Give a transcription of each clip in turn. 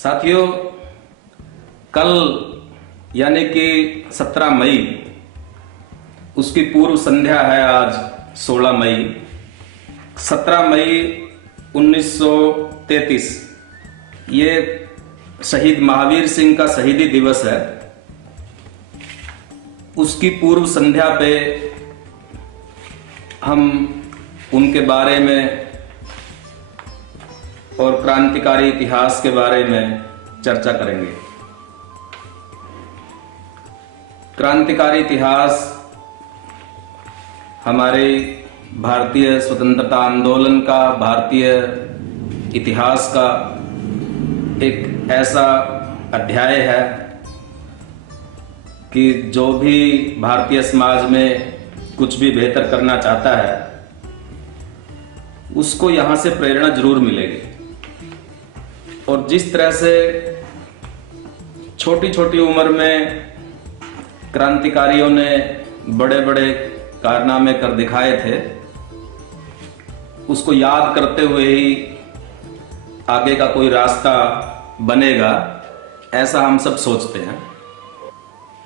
साथियों, कल यानी कि 17 मई, उसकी पूर्व संध्या है आज 16 मई। 17 मई 1933 ये शहीद महावीर सिंह का शहीदी दिवस है। उसकी पूर्व संध्या पे हम उनके बारे में और क्रांतिकारी इतिहास के बारे में चर्चा करेंगे। क्रांतिकारी इतिहास हमारे भारतीय स्वतंत्रता आंदोलन का, भारतीय इतिहास का एक ऐसा अध्याय है कि जो भी भारतीय समाज में कुछ भी बेहतर करना चाहता है उसको यहाँ से प्रेरणा जरूर मिलेगी। और जिस तरह से छोटी छोटी उम्र में क्रांतिकारियों ने बड़े बड़े कारनामे कर दिखाए थे, उसको याद करते हुए ही आगे का कोई रास्ता बनेगा, ऐसा हम सब सोचते हैं।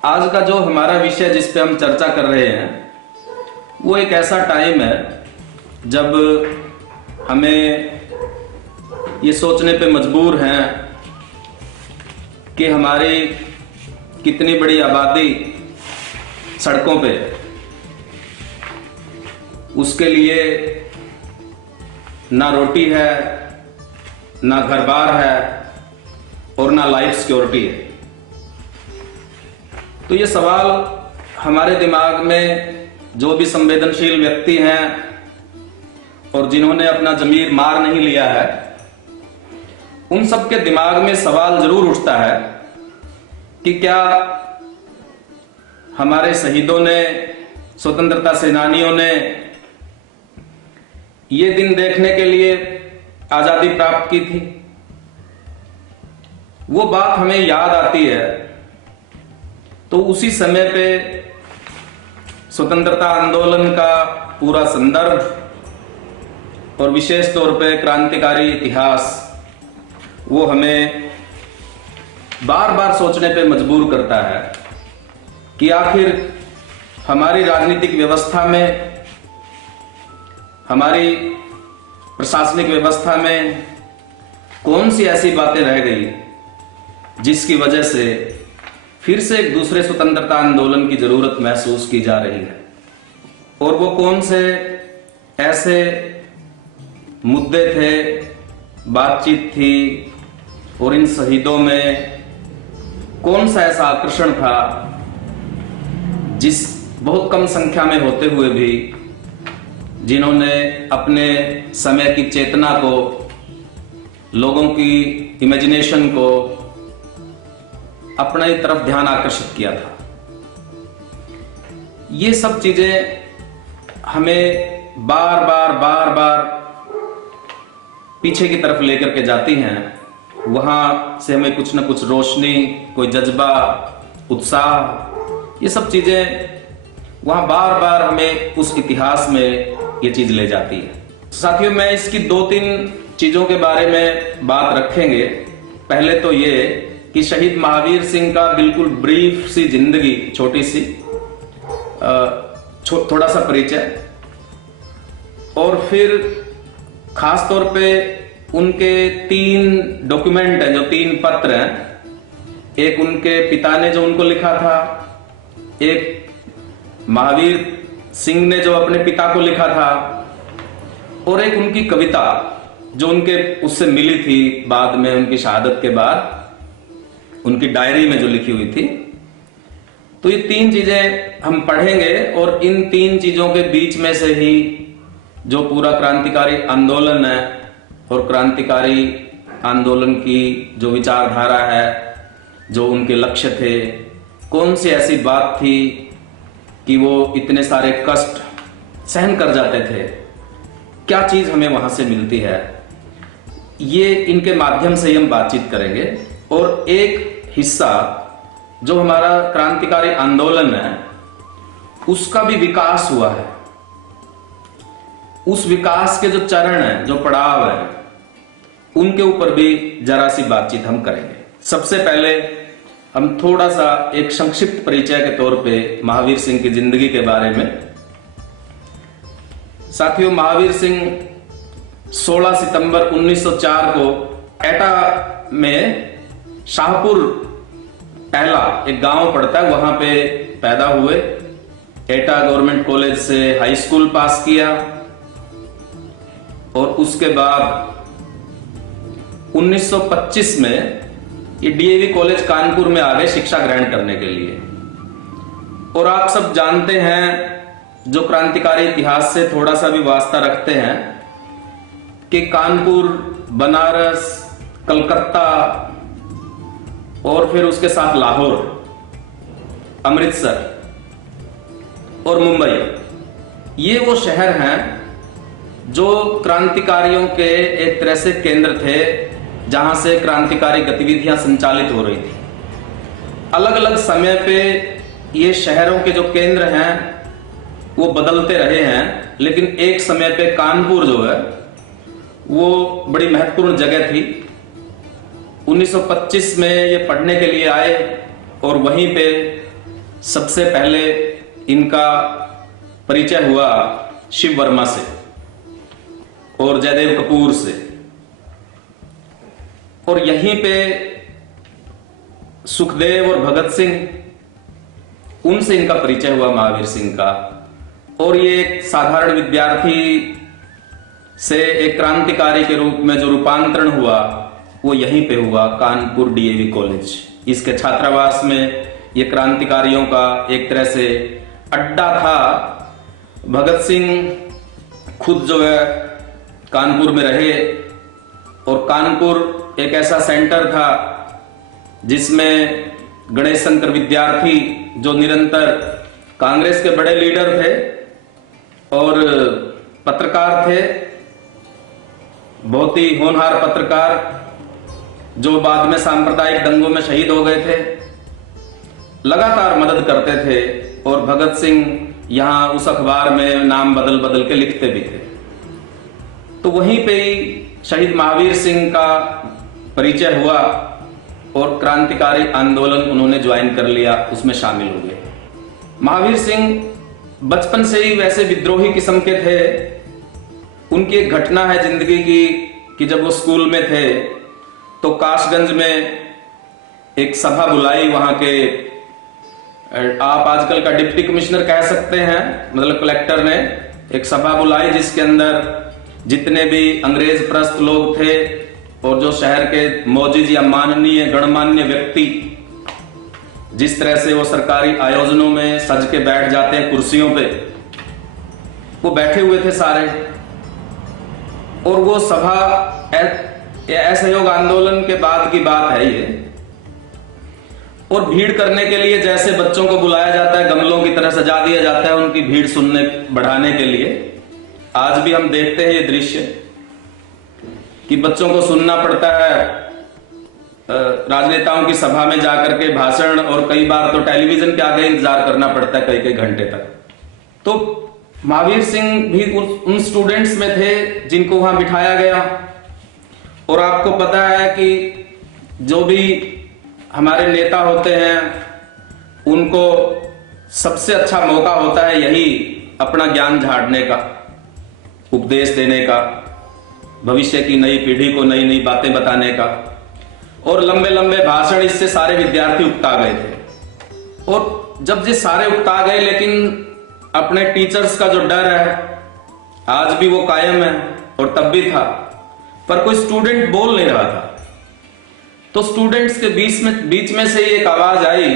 आज का जो हमारा विषय जिस पे हम चर्चा कर रहे हैं वो एक ऐसा टाइम है जब हमें ये सोचने पे मजबूर हैं कि हमारी कितनी बड़ी आबादी सड़कों पे, उसके लिए ना रोटी है, ना घर बार है और ना लाइफ सिक्योरिटी है। तो ये सवाल हमारे दिमाग में जो भी संवेदनशील व्यक्ति हैं और जिन्होंने अपना ज़मीर मार नहीं लिया है, उन सबके दिमाग में सवाल जरूर उठता है कि क्या हमारे शहीदों ने, स्वतंत्रता सेनानियों ने ये दिन देखने के लिए आजादी प्राप्त की थी। वो बात हमें याद आती है तो उसी समय पे स्वतंत्रता आंदोलन का पूरा संदर्भ और विशेष तौर पे क्रांतिकारी इतिहास वो हमें बार बार सोचने पे मजबूर करता है कि आखिर हमारी राजनीतिक व्यवस्था में, हमारी प्रशासनिक व्यवस्था में कौन सी ऐसी बातें रह गई जिसकी वजह से फिर से एक दूसरे स्वतंत्रता आंदोलन की जरूरत महसूस की जा रही है। और वो कौन से ऐसे मुद्दे थे, बातचीत थी और इन शहीदों में कौन सा ऐसा आकर्षण था जिस बहुत कम संख्या में होते हुए भी जिन्होंने अपने समय की चेतना को, लोगों की इमेजिनेशन को अपने तरफ ध्यान आकर्षित किया था। ये सब चीजें हमें बार बार पीछे की तरफ लेकर के जाती हैं। वहां से हमें कुछ ना कुछ रोशनी, कोई जज्बा, उत्साह, ये सब चीजें वहां बार बार हमें उस इतिहास में ये चीज ले जाती है। साथियों, मैं इसकी 2-3 चीजों के बारे में बात रखेंगे। पहले तो ये कि शहीद महावीर सिंह का बिल्कुल ब्रीफ सी जिंदगी, छोटी सी थोड़ा सा परिचय, और फिर खास तौर पे उनके 3 डॉक्यूमेंट हैं, जो 3 पत्र हैं। एक उनके पिता ने जो उनको लिखा था, एक महावीर सिंह ने जो अपने पिता को लिखा था, और एक उनकी कविता जो उनके उससे मिली थी बाद में, उनकी शहादत के बाद उनकी डायरी में जो लिखी हुई थी। तो ये 3 चीजें हम पढ़ेंगे और इन 3 चीजों के बीच में से ही जो पूरा क्रांतिकारी आंदोलन है और क्रांतिकारी आंदोलन की जो विचारधारा है, जो उनके लक्ष्य थे, कौन सी ऐसी बात थी कि वो इतने सारे कष्ट सहन कर जाते थे, क्या चीज हमें वहां से मिलती है, ये इनके माध्यम से ही हम बातचीत करेंगे। और एक हिस्सा जो हमारा क्रांतिकारी आंदोलन है उसका भी विकास हुआ है, उस विकास के जो चरण है, जो पड़ाव है, उनके ऊपर भी जरा सी बातचीत हम करेंगे। सबसे पहले हम थोड़ा सा एक संक्षिप्त परिचय के तौर पे महावीर सिंह की जिंदगी के बारे में। साथियों, महावीर सिंह 16 सितंबर 1904 को एटा में शाहपुर पहला एक गांव पड़ता है, वहां पे पैदा हुए। एटा गवर्नमेंट कॉलेज से हाई स्कूल पास किया और उसके बाद 1925 में ये डीएवी कॉलेज कानपुर में आ गए शिक्षा ग्रहण करने के लिए। और आप सब जानते हैं, जो क्रांतिकारी इतिहास से थोड़ा सा भी वास्ता रखते हैं, कि कानपुर, बनारस, कलकत्ता और फिर उसके साथ लाहौर, अमृतसर और मुंबई, ये वो शहर हैं जो क्रांतिकारियों के एक तरह से केंद्र थे, जहां से क्रांतिकारी गतिविधियां संचालित हो रही थी। अलग अलग समय पे ये शहरों के जो केंद्र हैं वो बदलते रहे हैं, लेकिन एक समय पे कानपुर जो है वो बड़ी महत्वपूर्ण जगह थी। 1925 में ये पढ़ने के लिए आए और वहीं पे सबसे पहले इनका परिचय हुआ शिव वर्मा से और जयदेव कपूर से। और यहीं पे सुखदेव और भगत सिंह, उनसे इनका परिचय हुआ महावीर सिंह का। और ये एक साधारण विद्यार्थी से एक क्रांतिकारी के रूप में जो रूपांतरण हुआ वो यहीं पे हुआ, कानपुर डीएवी कॉलेज। इसके छात्रावास में ये क्रांतिकारियों का एक तरह से अड्डा था। भगत सिंह खुद जो है कानपुर में रहे और कानपुर एक ऐसा सेंटर था जिसमें गणेश शंकर विद्यार्थी, जो निरंतर कांग्रेस के बड़े लीडर थे और पत्रकार थे, बहुत ही होनहार पत्रकार, जो बाद में सांप्रदायिक दंगों में शहीद हो गए थे, लगातार मदद करते थे। और भगत सिंह यहां उस अखबार में नाम बदल बदल के लिखते भी थे। तो वहीं पे ही शहीद महावीर सिंह का परिचय हुआ और क्रांतिकारी आंदोलन उन्होंने ज्वाइन कर लिया, उसमें शामिल हो गए। महावीर सिंह बचपन से ही वैसे विद्रोही किस्म के थे। उनकी एक घटना है जिंदगी की कि जब वो स्कूल में थे तो कासगंज में एक सभा बुलाई, वहां के आप आजकल का डिप्टी कमिश्नर कह सकते हैं, मतलब कलेक्टर ने एक सभा बुलाई जिसके अंदर जितने भी अंग्रेज प्रस्थ लोग थे और जो शहर के मौजिज या माननीय गणमान्य व्यक्ति, जिस तरह से वो सरकारी आयोजनों में सज के बैठ जाते हैं कुर्सियों पे, वो बैठे हुए थे सारे। और वो सभा असहयोग आंदोलन के बाद की बात है ये। और भीड़ करने के लिए जैसे बच्चों को बुलाया जाता है, गमलों की तरह सजा दिया जाता है उनकी भीड़ सुनने बढ़ाने के लिए। आज भी हम देखते हैं ये दृश्य कि बच्चों को सुनना पड़ता है राजनेताओं की सभा में जाकर के भाषण, और कई बार तो टेलीविजन के आगे इंतजार करना पड़ता है कई कई घंटे तक। तो महावीर सिंह भी उन स्टूडेंट्स में थे जिनको वहां बिठाया गया। और आपको पता है कि जो भी हमारे नेता होते हैं उनको सबसे अच्छा मौका होता है यही अपना ज्ञान झाड़ने का, उपदेश देने का, भविष्य की नई पीढ़ी को नई नई बातें बताने का। और लंबे लंबे भाषण, इससे सारे विद्यार्थी उकता गए थे। और जब ये सारे उकता गए, लेकिन अपने टीचर्स का जो डर है आज भी वो कायम है और तब भी था, पर कोई स्टूडेंट बोल नहीं रहा था। तो स्टूडेंट्स के बीच में से एक आवाज आई,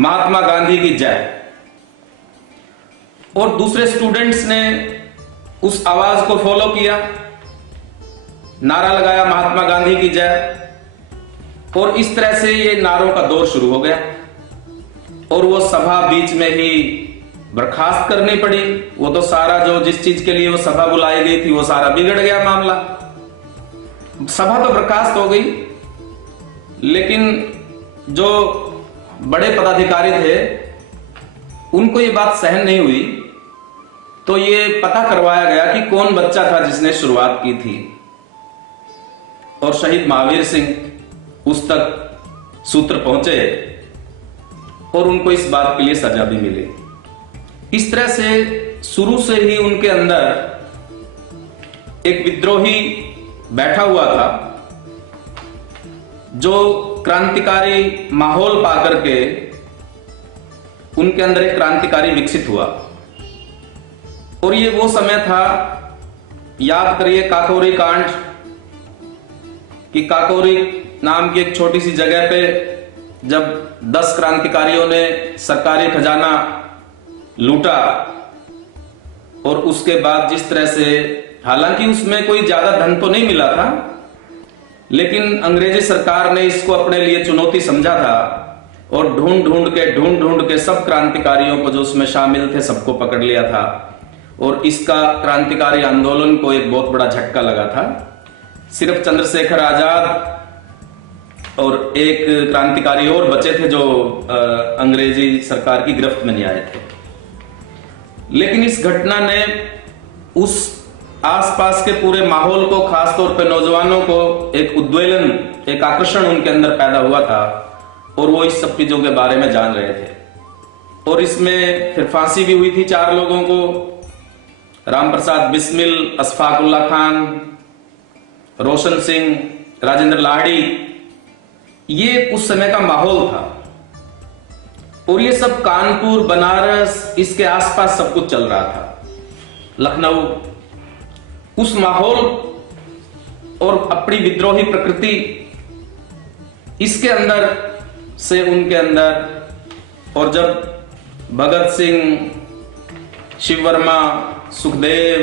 महात्मा गांधी की जय। और दूसरे स्टूडेंट्स ने उस आवाज को फॉलो किया, नारा लगाया महात्मा गांधी की जय। और इस तरह से ये नारों का दौर शुरू हो गया और वो सभा बीच में ही बर्खास्त करनी पड़ी। वो तो सारा जो जिस चीज के लिए वो सभा बुलाई गई थी वो सारा बिगड़ गया मामला। सभा तो बर्खास्त हो गई, लेकिन जो बड़े पदाधिकारी थे उनको ये बात सहन नहीं हुई। तो ये पता करवाया गया कि कौन बच्चा था जिसने शुरुआत की थी। और शहीद महावीर सिंह उस तक सूत्र पहुंचे और उनको इस बात के लिए सजा भी मिली। इस तरह से शुरू से ही उनके अंदर एक विद्रोही बैठा हुआ था, जो क्रांतिकारी माहौल पाकर के उनके अंदर एक क्रांतिकारी विकसित हुआ। और ये वो समय था, याद करिए काकोरी कांड, कि काकोरी नाम की एक छोटी सी जगह पे जब 10 क्रांतिकारियों ने सरकारी खजाना लूटा, और उसके बाद जिस तरह से, हालांकि उसमें कोई ज्यादा धन तो नहीं मिला था, लेकिन अंग्रेजी सरकार ने इसको अपने लिए चुनौती समझा था और ढूंढ ढूंढ के सब क्रांतिकारियों को जो उसमें शामिल थे सबको पकड़ लिया था। और इसका क्रांतिकारी आंदोलन को एक बहुत बड़ा झटका लगा था। सिर्फ चंद्रशेखर आजाद और एक क्रांतिकारी और बचे थे जो अंग्रेजी सरकार की गिरफ्त में नहीं आए थे। लेकिन इस घटना ने उस आसपास के पूरे माहौल को, खासतौर पे नौजवानों को एक उद्वेलन, एक आकर्षण उनके अंदर पैदा हुआ था और वो इस सब चीजों के बारे में जान रहे थे। और इसमें फिर फांसी भी हुई थी 4 लोगों को, राम प्रसाद बिस्मिल, अशफाकुल्ला खान, रोशन सिंह, राजेंद्र लाहिड़ी। ये उस समय का माहौल था और ये सब कानपुर, बनारस, इसके आसपास सब कुछ चल रहा था। लखनऊ, उस माहौल और अपनी विद्रोही प्रकृति, इसके अंदर से उनके अंदर, और जब भगत सिंह, शिव वर्मा, सुखदेव,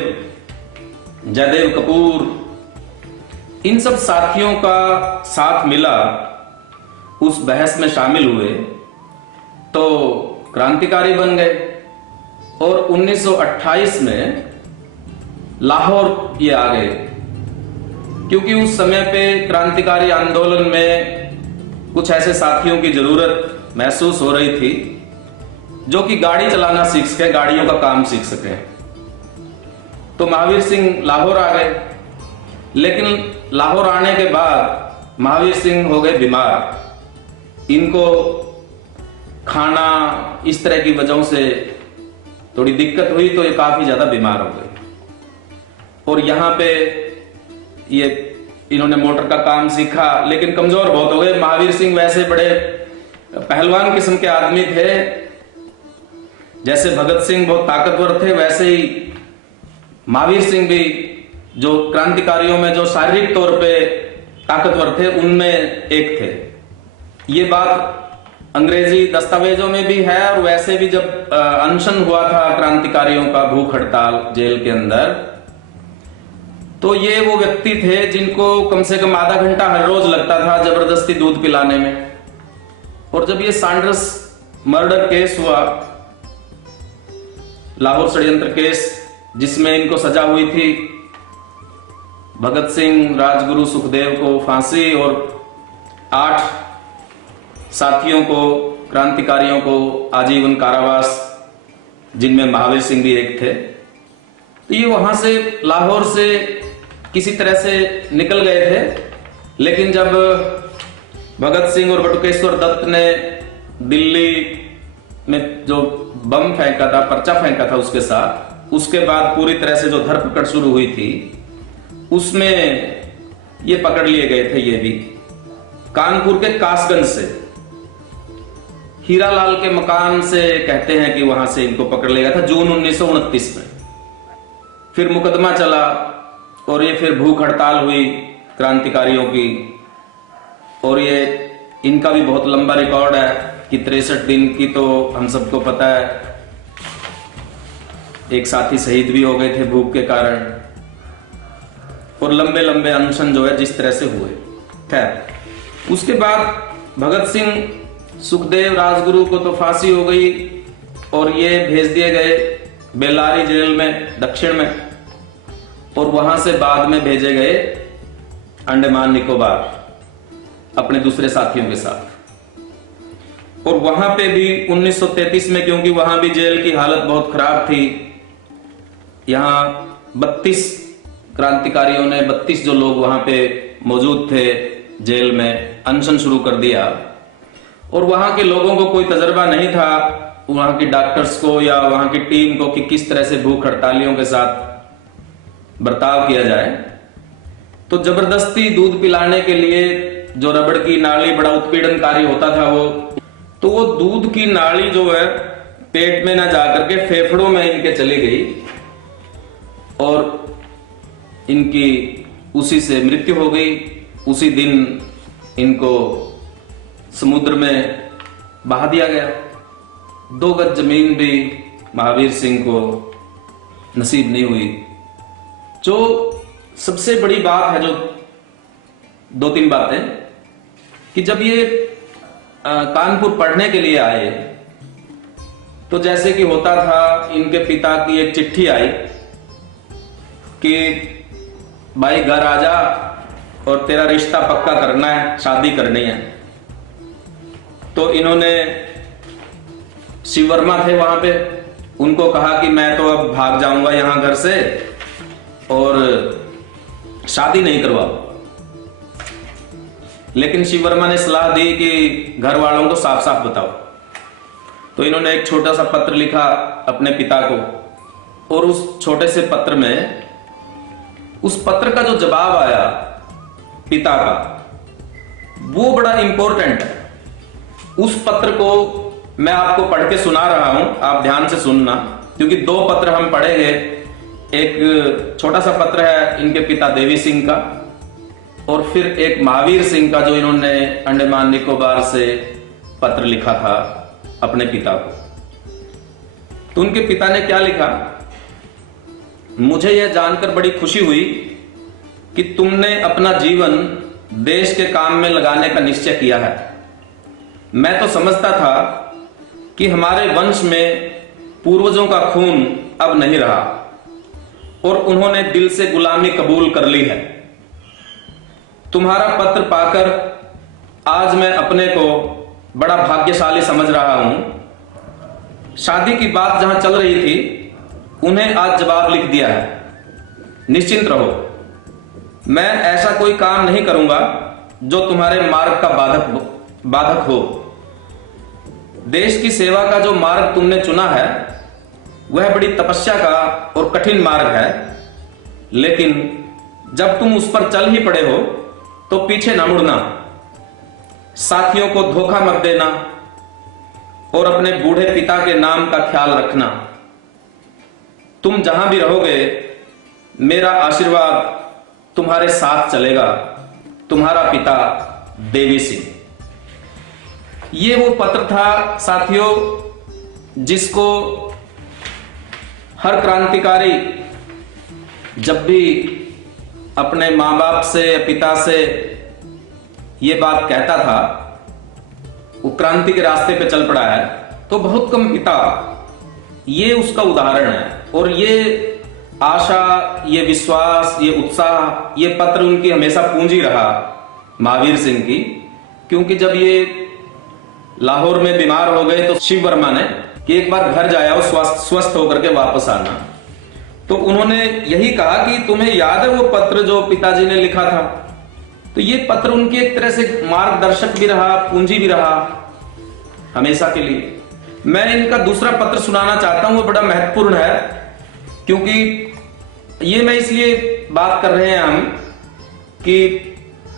जयदेव कपूर, इन सब साथियों का साथ मिला, उस बहस में शामिल हुए तो क्रांतिकारी बन गए। और 1928 में लाहौर ये आ गए, क्योंकि उस समय पे क्रांतिकारी आंदोलन में कुछ ऐसे साथियों की जरूरत महसूस हो रही थी जो कि गाड़ी चलाना सीख सके, गाड़ियों का काम सीख सके। तो महावीर सिंह लाहौर आ गए, लेकिन लाहौर आने के बाद महावीर सिंह हो गए बीमार। इनको खाना, इस तरह की वजहों से थोड़ी दिक्कत हुई तो ये काफी ज्यादा बीमार हो गए। और यहाँ पे ये इन्होंने मोटर का काम सीखा, लेकिन कमजोर बहुत हो गए। महावीर सिंह वैसे बड़े पहलवान किस्म के आदमी थे, जैसे भगत सिंह बहुत ताकतवर थे, वैसे ही महावीर सिंह भी जो क्रांतिकारियों में जो शारीरिक तौर पे ताकतवर थे उनमें एक थे। ये बात अंग्रेजी दस्तावेजों में भी है, और वैसे भी जब अनशन हुआ था क्रांतिकारियों का, भूख हड़ताल जेल के अंदर, तो ये वो व्यक्ति थे जिनको कम से कम आधा घंटा हर रोज लगता था जबरदस्ती दूध पिलाने में। और जब ये सैंडर्स मर्डर केस हुआ, लाहौर षड्यंत्र केस, जिसमें इनको सजा हुई थी, भगत सिंह, राजगुरु, सुखदेव को फांसी और 8 साथियों को, क्रांतिकारियों को आजीवन कारावास, जिनमें महावीर सिंह भी एक थे। तो ये वहां से, लाहौर से किसी तरह से निकल गए थे। लेकिन जब भगत सिंह और बटुकेश्वर दत्त ने दिल्ली में जो बम फेंका था, पर्चा फेंका था उसके साथ, उसके बाद पूरी तरह से जो धरपकड़ शुरू हुई थी, उसमें ये पकड़ लिए गए थे। ये भी कानपुर के कासगंज से, हीरालाल के मकान से कहते हैं कि वहां से इनको पकड़ लिया गया था जून 1929 में। फिर मुकदमा चला और ये फिर भूख हड़ताल हुई क्रांतिकारियों की, और ये इनका भी बहुत लंबा रिकॉर्ड है कि 63 दिन की, तो हम सबको पता है। एक साथी शहीद भी हो गए थे भूख के कारण, और लंबे लंबे अनशन जो है जिस तरह से हुए। खैर, उसके बाद भगत सिंह, सुखदेव, राजगुरु को तो फांसी हो गई और ये भेज दिए गए बेल्लारी जेल में, दक्षिण में, और वहां से बाद में भेजे गए अंडमान निकोबार अपने दूसरे साथियों के साथ। और वहां पे भी 1933 में, क्योंकि वहां भी जेल की हालत बहुत खराब थी, यहां 32 क्रांतिकारियों ने 32 जो लोग वहां पे मौजूद थे जेल में, अनशन शुरू कर दिया। और वहां के लोगों को कोई तजर्बा नहीं था, वहां की डॉक्टर्स को या वहां की टीम को, कि किस तरह से भूख हड़तालियों के साथ बर्ताव किया जाए। तो जबरदस्ती दूध पिलाने के लिए जो रबड़ की नाली बड़ा उत्पीड़नकारी होता था वो दूध की नाली जो है पेट में ना जाकर के फेफड़ों में इनके चली गई और इनकी उसी से मृत्यु हो गई। उसी दिन इनको समुद्र में बहा दिया गया। 2 गज जमीन भी महावीर सिंह को नसीब नहीं हुई। जो सबसे बड़ी बात है, जो 2-3 बातें, कि जब ये कानपुर पढ़ने के लिए आए तो जैसे कि होता था, इनके पिता की एक चिट्ठी आई कि भाई घर आ जा और तेरा रिश्ता पक्का करना है, शादी करनी है। तो इन्होंने, शिव वर्मा थे वहां पे, उनको कहा कि मैं तो अब भाग जाऊंगा यहां घर से और शादी नहीं करवाओ। लेकिन शिव वर्मा ने सलाह दी कि घर वालों को साफ साफ बताओ। तो इन्होंने एक छोटा सा पत्र लिखा अपने पिता को, और उस छोटे से पत्र में, उस पत्र का जो जवाब आया पिता का, वो बड़ा इंपॉर्टेंट है। उस पत्र को मैं आपको पढ़ के सुना रहा हूं, आप ध्यान से सुनना, क्योंकि 2 पत्र हम पढ़ेंगे। एक छोटा सा पत्र है इनके पिता देवी सिंह का, और फिर एक महावीर सिंह का जो इन्होंने अंडमान निकोबार से पत्र लिखा था अपने पिता को। तो उनके पिता ने क्या लिखा: मुझे यह जानकर बड़ी खुशी हुई कि तुमने अपना जीवन देश के काम में लगाने का निश्चय किया है। मैं तो समझता था कि हमारे वंश में पूर्वजों का खून अब नहीं रहा और उन्होंने दिल से गुलामी कबूल कर ली है। तुम्हारा पत्र पाकर आज मैं अपने को बड़ा भाग्यशाली समझ रहा हूं। शादी की बात जहां चल रही थी, उन्हें आज जवाब लिख दिया है। निश्चिंत रहो, मैं ऐसा कोई काम नहीं करूंगा जो तुम्हारे मार्ग का बाधक हो। देश की सेवा का जो मार्ग तुमने चुना है वह बड़ी तपस्या का और कठिन मार्ग है, लेकिन जब तुम उस पर चल ही पड़े हो तो पीछे न मुड़ना, साथियों को धोखा मत देना और अपने बूढ़े पिता के नाम का ख्याल रखना। तुम जहां भी रहोगे, मेरा आशीर्वाद तुम्हारे साथ चलेगा। तुम्हारा पिता देवी सिंह। ये वो पत्र था साथियों, जिसको हर क्रांतिकारी जब भी अपने मां बाप से, पिता से ये बात कहता था, वो क्रांति के रास्ते पे चल पड़ा है, तो बहुत कम पिता ये उसका उदाहरण है। और ये आशा, ये विश्वास, ये उत्साह, ये पत्र उनकी हमेशा पूंजी रहा महावीर सिंह की। क्योंकि जब ये लाहौर में बीमार हो गए तो शिव वर्मा ने कि एक बार घर जाया और स्वस्थ होकर के वापस आना, तो उन्होंने यही कहा कि तुम्हें याद है वो पत्र जो पिताजी ने लिखा था। तो ये पत्र उनकी एक तरह से मार्गदर्शक भी रहा, पूंजी भी रहा हमेशा के लिए। मैं इनका दूसरा पत्र सुनाना चाहता हूं, वो बड़ा महत्वपूर्ण है, क्योंकि ये मैं इसलिए बात कर रहे हैं हम कि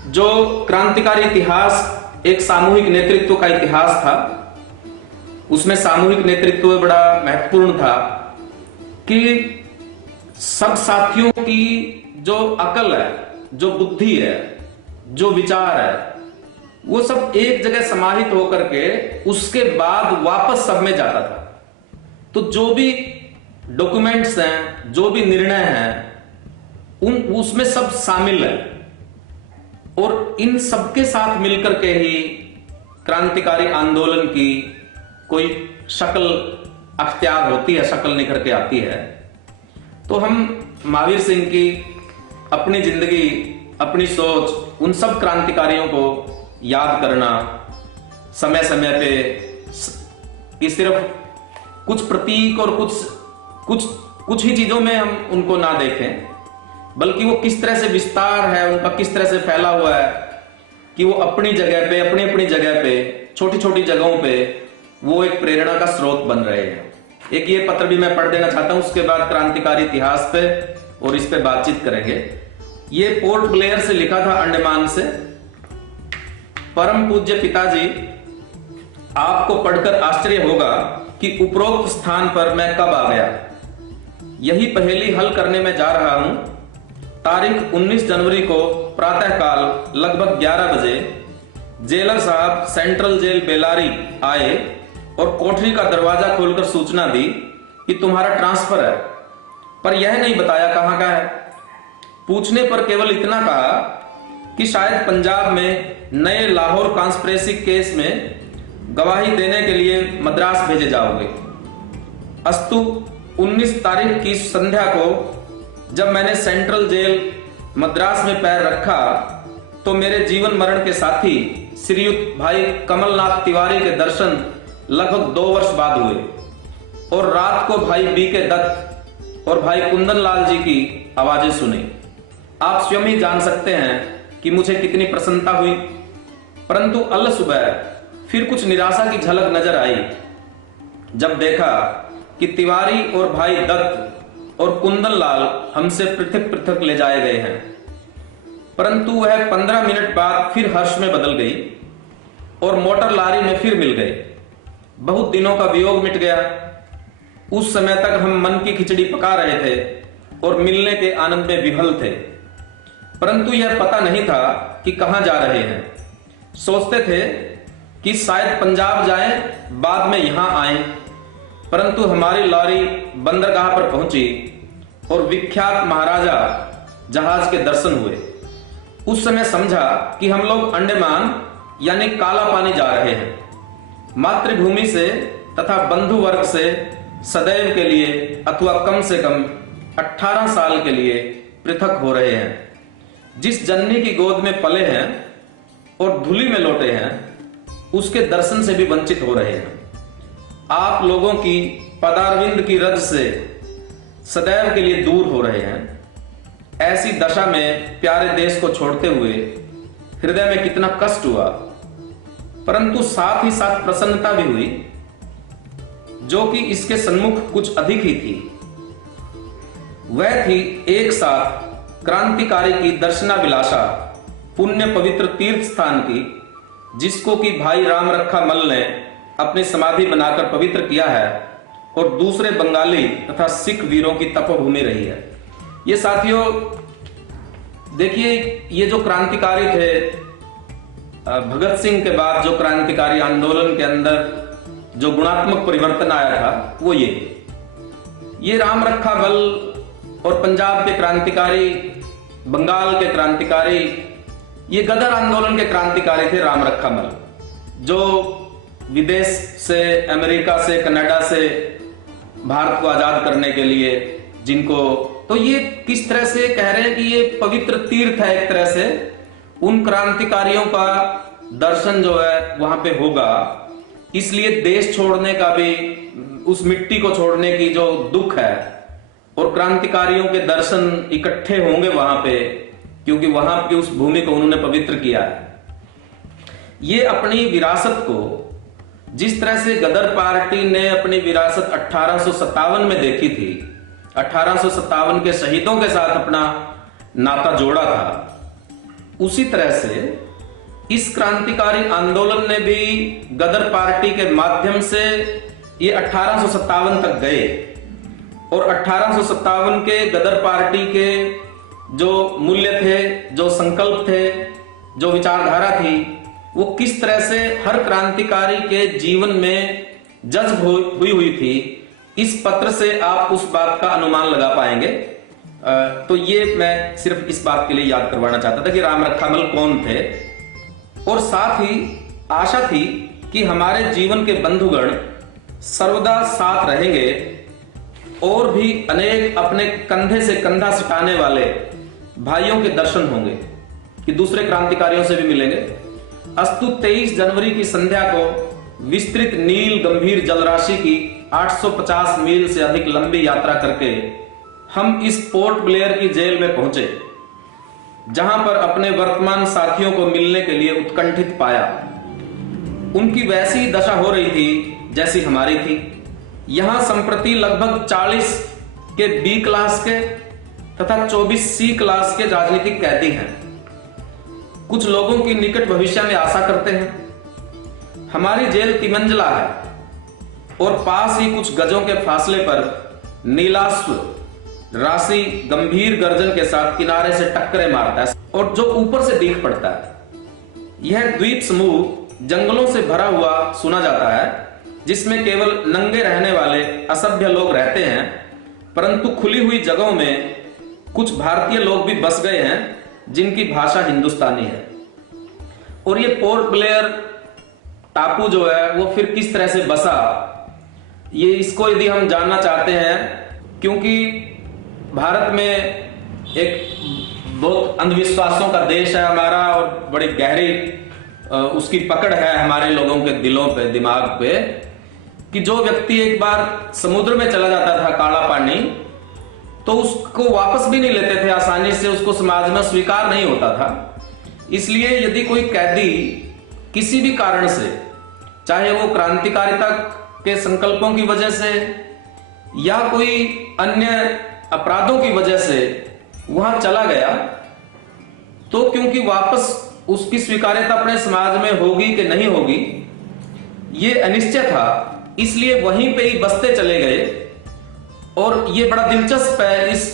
जो क्रांतिकारी इतिहास एक सामूहिक नेतृत्व का इतिहास था, उसमें सामूहिक नेतृत्व बड़ा महत्वपूर्ण था कि सब साथियों की जो अकल है, जो बुद्धि है, जो विचार है, वो सब एक जगह समाहित होकर के उसके बाद वापस सब में जाता था। तो जो भी डॉक्यूमेंट्स हैं, जो भी निर्णय हैं, उसमें सब शामिल है। और इन सबके साथ मिलकर के ही क्रांतिकारी आंदोलन की कोई शक्ल अख्तियार होती है, शक्ल निखर के आती है। तो हम महावीर सिंह की अपनी जिंदगी, अपनी सोच, उन सब क्रांतिकारियों को याद करना, समय समय पे कि सिर्फ कुछ प्रतीक और कुछ ही चीजों में हम उनको ना देखें, बल्कि वो किस तरह से विस्तार है उनका, किस तरह से फैला हुआ है कि वो अपनी जगह पे, अपनी अपनी जगह पे, छोटी छोटी जगहों पे वो एक प्रेरणा का स्रोत बन रहे हैं। एक ये पत्र भी मैं पढ़ देना चाहता हूं, उसके बाद क्रांतिकारी इतिहास पे और इस पे बातचीत करेंगे। ये पोर्ट ब्लेयर से लिखा था, अंडमान से। परम पूज्य पिताजी, आपको पढ़कर आश्चर्य होगा कि उपरोक्त स्थान पर मैं कब आ गया। यही पहेली हल करने में जा रहा हूं। तारीख 19 जनवरी को प्रातःकाल लगभग 11 बजे जेलर साहब सेंट्रल जेल बेलारी आए और कोठरी का दरवाजा खोलकर सूचना दी कि तुम्हारा ट्रांसफर है, पर यह नहीं बताया कहां का है। पूछने पर केवल इतना कहा कि शायद पंजाब में नए लाहौर कॉन्स्पिरेसी केस में गवाही देने के लिए मद्रास भेजे जाओगे। अस्तु 19 तारीख की संध्या को जब मैंने सेंट्रल जेल मद्रास में पैर रखा तो मेरे जीवन मरण के साथी श्रीयुत भाई कमलनाथ तिवारी के दर्शन लगभग 2 वर्ष बाद हुए और रात को भाई बी के दत्त और भाई कुंदन लाल जी की आवाजें सुनी। आप स्वयं ही जान सकते हैं कि मुझे कितनी प्रसन्नता हुई। परंतु अल सुबह फिर कुछ निराशा की झलक नजर आई जब देखा कि तिवारी और भाई दत्त और कुंदन लाल हमसे पृथक पृथक ले जाए गए हैं। परंतु वह 15 मिनट बाद फिर हर्ष में बदल गई और मोटर लारी में फिर मिल गए। बहुत दिनों का वियोग मिट गया। उस समय तक हम मन की खिचड़ी पका रहे थे और मिलने के आनंद में विफल थे, परंतु यह पता नहीं था कि कहां जा रहे हैं। सोचते थे कि शायद पंजाब जाएं, बाद में यहां आएं, परंतु हमारी लॉरी बंदरगाह पर पहुंची और विख्यात महाराजा जहाज के दर्शन हुए। उस समय समझा कि हम लोग अंडमान यानी काला पानी जा रहे हैं। मातृभूमि से तथा बंधु वर्ग से सदैव के लिए अथवा कम से कम 18 साल के लिए पृथक हो रहे हैं। जिस जननी की गोद में पले हैं और धूली में लौटे हैं, उसके दर्शन से भी वंचित हो रहे हैं। आप लोगों की पदारविंद की रज से सदैव के लिए दूर हो रहे हैं। ऐसी दशा में प्यारे देश को छोड़ते हुए हृदय में कितना कष्ट हुआ, परंतु साथ ही साथ प्रसन्नता भी हुई, जो कि इसके सन्मुख कुछ अधिक ही थी। वह थी एक साथ क्रांतिकारी की दर्शनाभिलाषा पुण्य पवित्र तीर्थ स्थान की, जिसको कि भाई राम रखा मल ने अपनी समाधि बनाकर पवित्र किया है और दूसरे बंगाली तथा सिख वीरों की तपोभूमि रही है। ये साथियों देखिए, ये जो क्रांतिकारी थे, भगत सिंह के बाद जो क्रांतिकारी आंदोलन के अंदर जो गुणात्मक परिवर्तन आया था, वो ये राम रखा बल और पंजाब के क्रांतिकारी, बंगाल के क्रांतिकारी, ये गदर आंदोलन के क्रांतिकारी थे। राम रखा मल जो विदेश से, अमेरिका से, कनाडा से भारत को आजाद करने के लिए जिनको, तो ये किस तरह से कह रहे हैं कि ये पवित्र तीर्थ है एक तरह से। उन क्रांतिकारियों का दर्शन जो है वहां पे होगा, इसलिए देश छोड़ने का भी, उस मिट्टी को छोड़ने की जो दुख है, और क्रांतिकारियों के दर्शन इकट्ठे होंगे वहां पे, क्योंकि वहां की उस भूमि को उन्होंने पवित्र किया है। ये अपनी विरासत को, जिस तरह से गदर पार्टी ने अपनी विरासत 1857 में देखी थी, 1857 के शहीदों के साथ अपना नाता जोड़ा था, उसी तरह से इस क्रांतिकारी आंदोलन ने भी गदर पार्टी के माध्यम से ये 1857 तक गए और 1857 के गदर पार्टी के जो मूल्य थे, जो संकल्प थे, जो विचारधारा थी, वो किस तरह से हर क्रांतिकारी के जीवन में जज्ब हुई थी, इस पत्र से आप उस बात का अनुमान लगा पाएंगे। तो ये मैं सिर्फ इस बात के लिए याद करवाना चाहता था कि राम रखामल कौन थे, और साथ ही आशा थी कि हमारे जीवन के बंधुगण सर्वदा साथ रहेंगे और भी अनेक अपने कंधे से कंधा सटाने वाले भाइयों के दर्शन होंगे कि दूसरे क्रांतिकारियों से भी मिलेंगे। अस्तु 23 जनवरी की संध्या को विस्तृत नील गंभीर जलराशि की 850 मील से अधिक लंबी यात्रा करके हम इस पोर्ट ब्लेयर की जेल में पहुंचे, जहां पर अपने वर्तमान साथियों को मिलने के लिए उत्कंठित पाया। उनकी वैसी दशा हो रही थी जैसी हमारी थी। यहां संप्रति लगभग 40 के बी क्लास के तथा 24 सी क्लास के राजनीतिक कैदी हैं। कुछ लोगों की निकट भविष्य में आशा करते हैं। हमारी जेल तिमंजिला है और पास ही कुछ गजों के फासले पर नीलाश्व राशि गंभीर गर्जन के साथ किनारे से टक्करे मारता है और जो ऊपर से दिख पड़ता है। यह द्वीप समूह जंगलों से भरा हुआ सुना जाता है, जिसमें केवल नंगे रहने वाले असभ्य लोग रहते हैं, परंतु खुली हुई जगहों में कुछ भारतीय लोग भी बस गए हैं जिनकी भाषा हिंदुस्तानी है। और ये पोर्ट ब्लेयर टापू जो है वो फिर किस तरह से बसा, ये इसको यदि हम जानना चाहते हैं, क्योंकि भारत में एक बहुत अंधविश्वासों का देश है हमारा और बड़ी गहरी उसकी पकड़ है हमारे लोगों के दिलों पे, दिमाग पे, कि जो व्यक्ति एक बार समुद्र में चला जाता था काला पानी, तो उसको वापस भी नहीं लेते थे आसानी से, उसको समाज में स्वीकार नहीं होता था। इसलिए यदि कोई कैदी किसी भी कारण से, चाहे वो क्रांतिकारिता के संकल्पों की वजह से या कोई अन्य अपराधों की वजह से वहां चला गया, तो क्योंकि वापस उसकी स्वीकार्यता अपने समाज में होगी कि नहीं होगी ये अनिश्चय था, इसलिए वहीं पे ही बसते चले गए। और ये बड़ा दिलचस्प है इस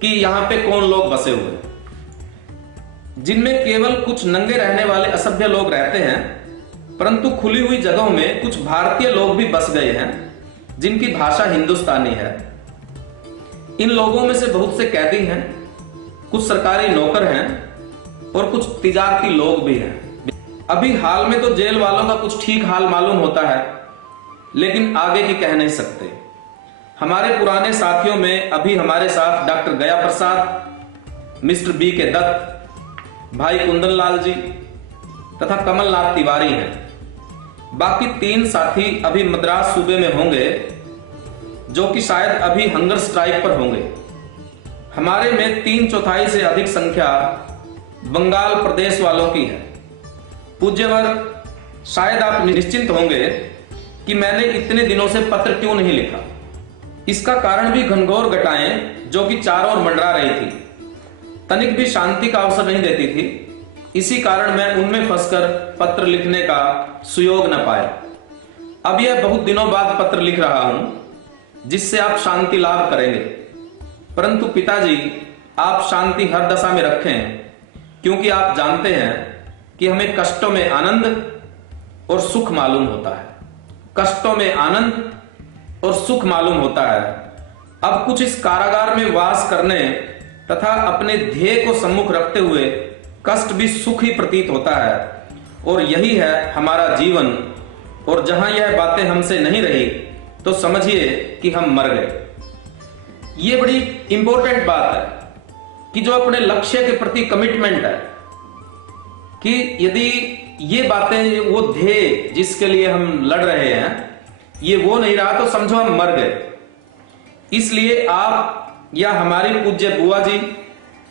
कि यहां पे कौन लोग बसे हुए, जिनमें केवल कुछ नंगे रहने वाले असभ्य लोग रहते हैं, परंतु खुली हुई जगहों में कुछ भारतीय लोग भी बस गए हैं जिनकी भाषा हिंदुस्तानी है। इन लोगों में से बहुत से कैदी हैं, कुछ सरकारी नौकर हैं और कुछ तिजारती लोग भी हैं। अभी हाल में तो जेल वालों का कुछ ठीक हाल मालूम होता है, लेकिन आगे की कह नहीं सकते। हमारे पुराने साथियों में अभी हमारे साथ डॉक्टर गया प्रसाद, मिस्टर बी के दत्त, भाई कुंदन लाल जी तथा कमलनाथ तिवारी हैं। बाकी 3 साथी अभी मद्रास सूबे में होंगे, जो कि शायद अभी हंगर स्ट्राइक पर होंगे। हमारे में 3/4 से अधिक संख्या बंगाल प्रदेश वालों की है। पूज्यवर, शायद आप निश्चिंत होंगे कि मैंने इतने दिनों से पत्र क्यों नहीं लिखा। इसका कारण भी घनघोर घटाएं जो कि चारों ओर मंडरा रही थी, तनिक भी शांति का अवसर नहीं देती थी। इसी कारण मैं उनमें फंसकर पत्र लिखने का सुयोग न पाया। अब यह बहुत दिनों बाद पत्र लिख रहा हूं, जिससे आप शांति लाभ करेंगे। परंतु पिताजी, आप शांति हर दशा में रखें, क्योंकि आप जानते हैं कि हमें कष्टों में आनंद और सुख मालूम होता है। कष्टों में आनंद और सुख मालूम होता है। अब कुछ इस कारागार में वास करने तथा अपने ध्येय को सम्मुख रखते हुए कष्ट भी सुख ही प्रतीत होता है, और यही है हमारा जीवन। और जहां यह बातें हमसे नहीं रही तो समझिए कि हम मर गए। ये बड़ी इंपॉर्टेंट बात है कि जो अपने लक्ष्य के प्रति कमिटमेंट है, कि यदि ये बातें, वो ध्येय जिसके लिए हम लड़ रहे हैं, ये वो नहीं रहा तो समझो हम मर गए। इसलिए आप या हमारी पूज्य बुआ जी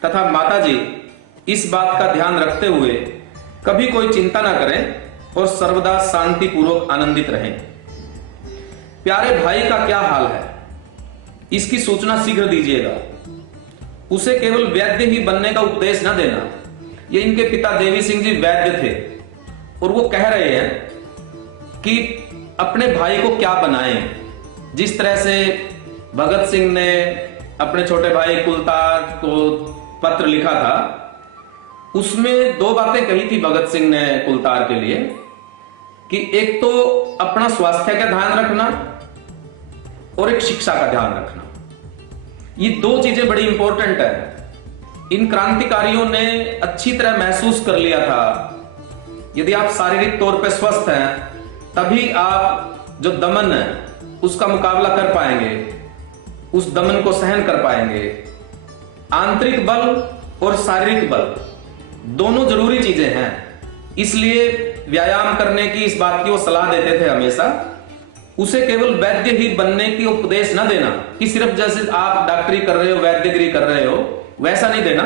तथा माता जी इस बात का ध्यान रखते हुए कभी कोई चिंता ना करें और सर्वदा शांतिपूर्वक आनंदित रहें। प्यारे भाई का क्या हाल है, इसकी सूचना शीघ्र दीजिएगा। उसे केवल वैद्य ही बनने का उपदेश न देना। ये इनके पिता देवी सिंह जी वैद्य थे और वो कह रहे हैं कि अपने भाई को क्या बनाएं। जिस तरह से भगत सिंह ने अपने छोटे भाई कुलतार को पत्र लिखा था, उसमें 2 बातें कही थी भगत सिंह ने कुलतार के लिए, कि एक तो अपना स्वास्थ्य का ध्यान रखना और एक शिक्षा का ध्यान रखना। ये 2 चीजें बड़ी इंपॉर्टेंट है। इन क्रांतिकारियों ने अच्छी तरह महसूस कर लिया था, यदि आप शारीरिक तौर पर स्वस्थ हैं तभी आप जो दमन है उसका मुकाबला कर पाएंगे, उस दमन को सहन कर पाएंगे। आंतरिक बल और शारीरिक बल दोनों जरूरी चीजें हैं। इसलिए व्यायाम करने की, इस बात की वो सलाह देते थे हमेशा उसे केवल वैद्य ही बनने की उपदेश न देना कि सिर्फ जैसे आप डॉक्टरी कर रहे हो, वैद्यगिरी कर रहे हो, वैसा नहीं देना,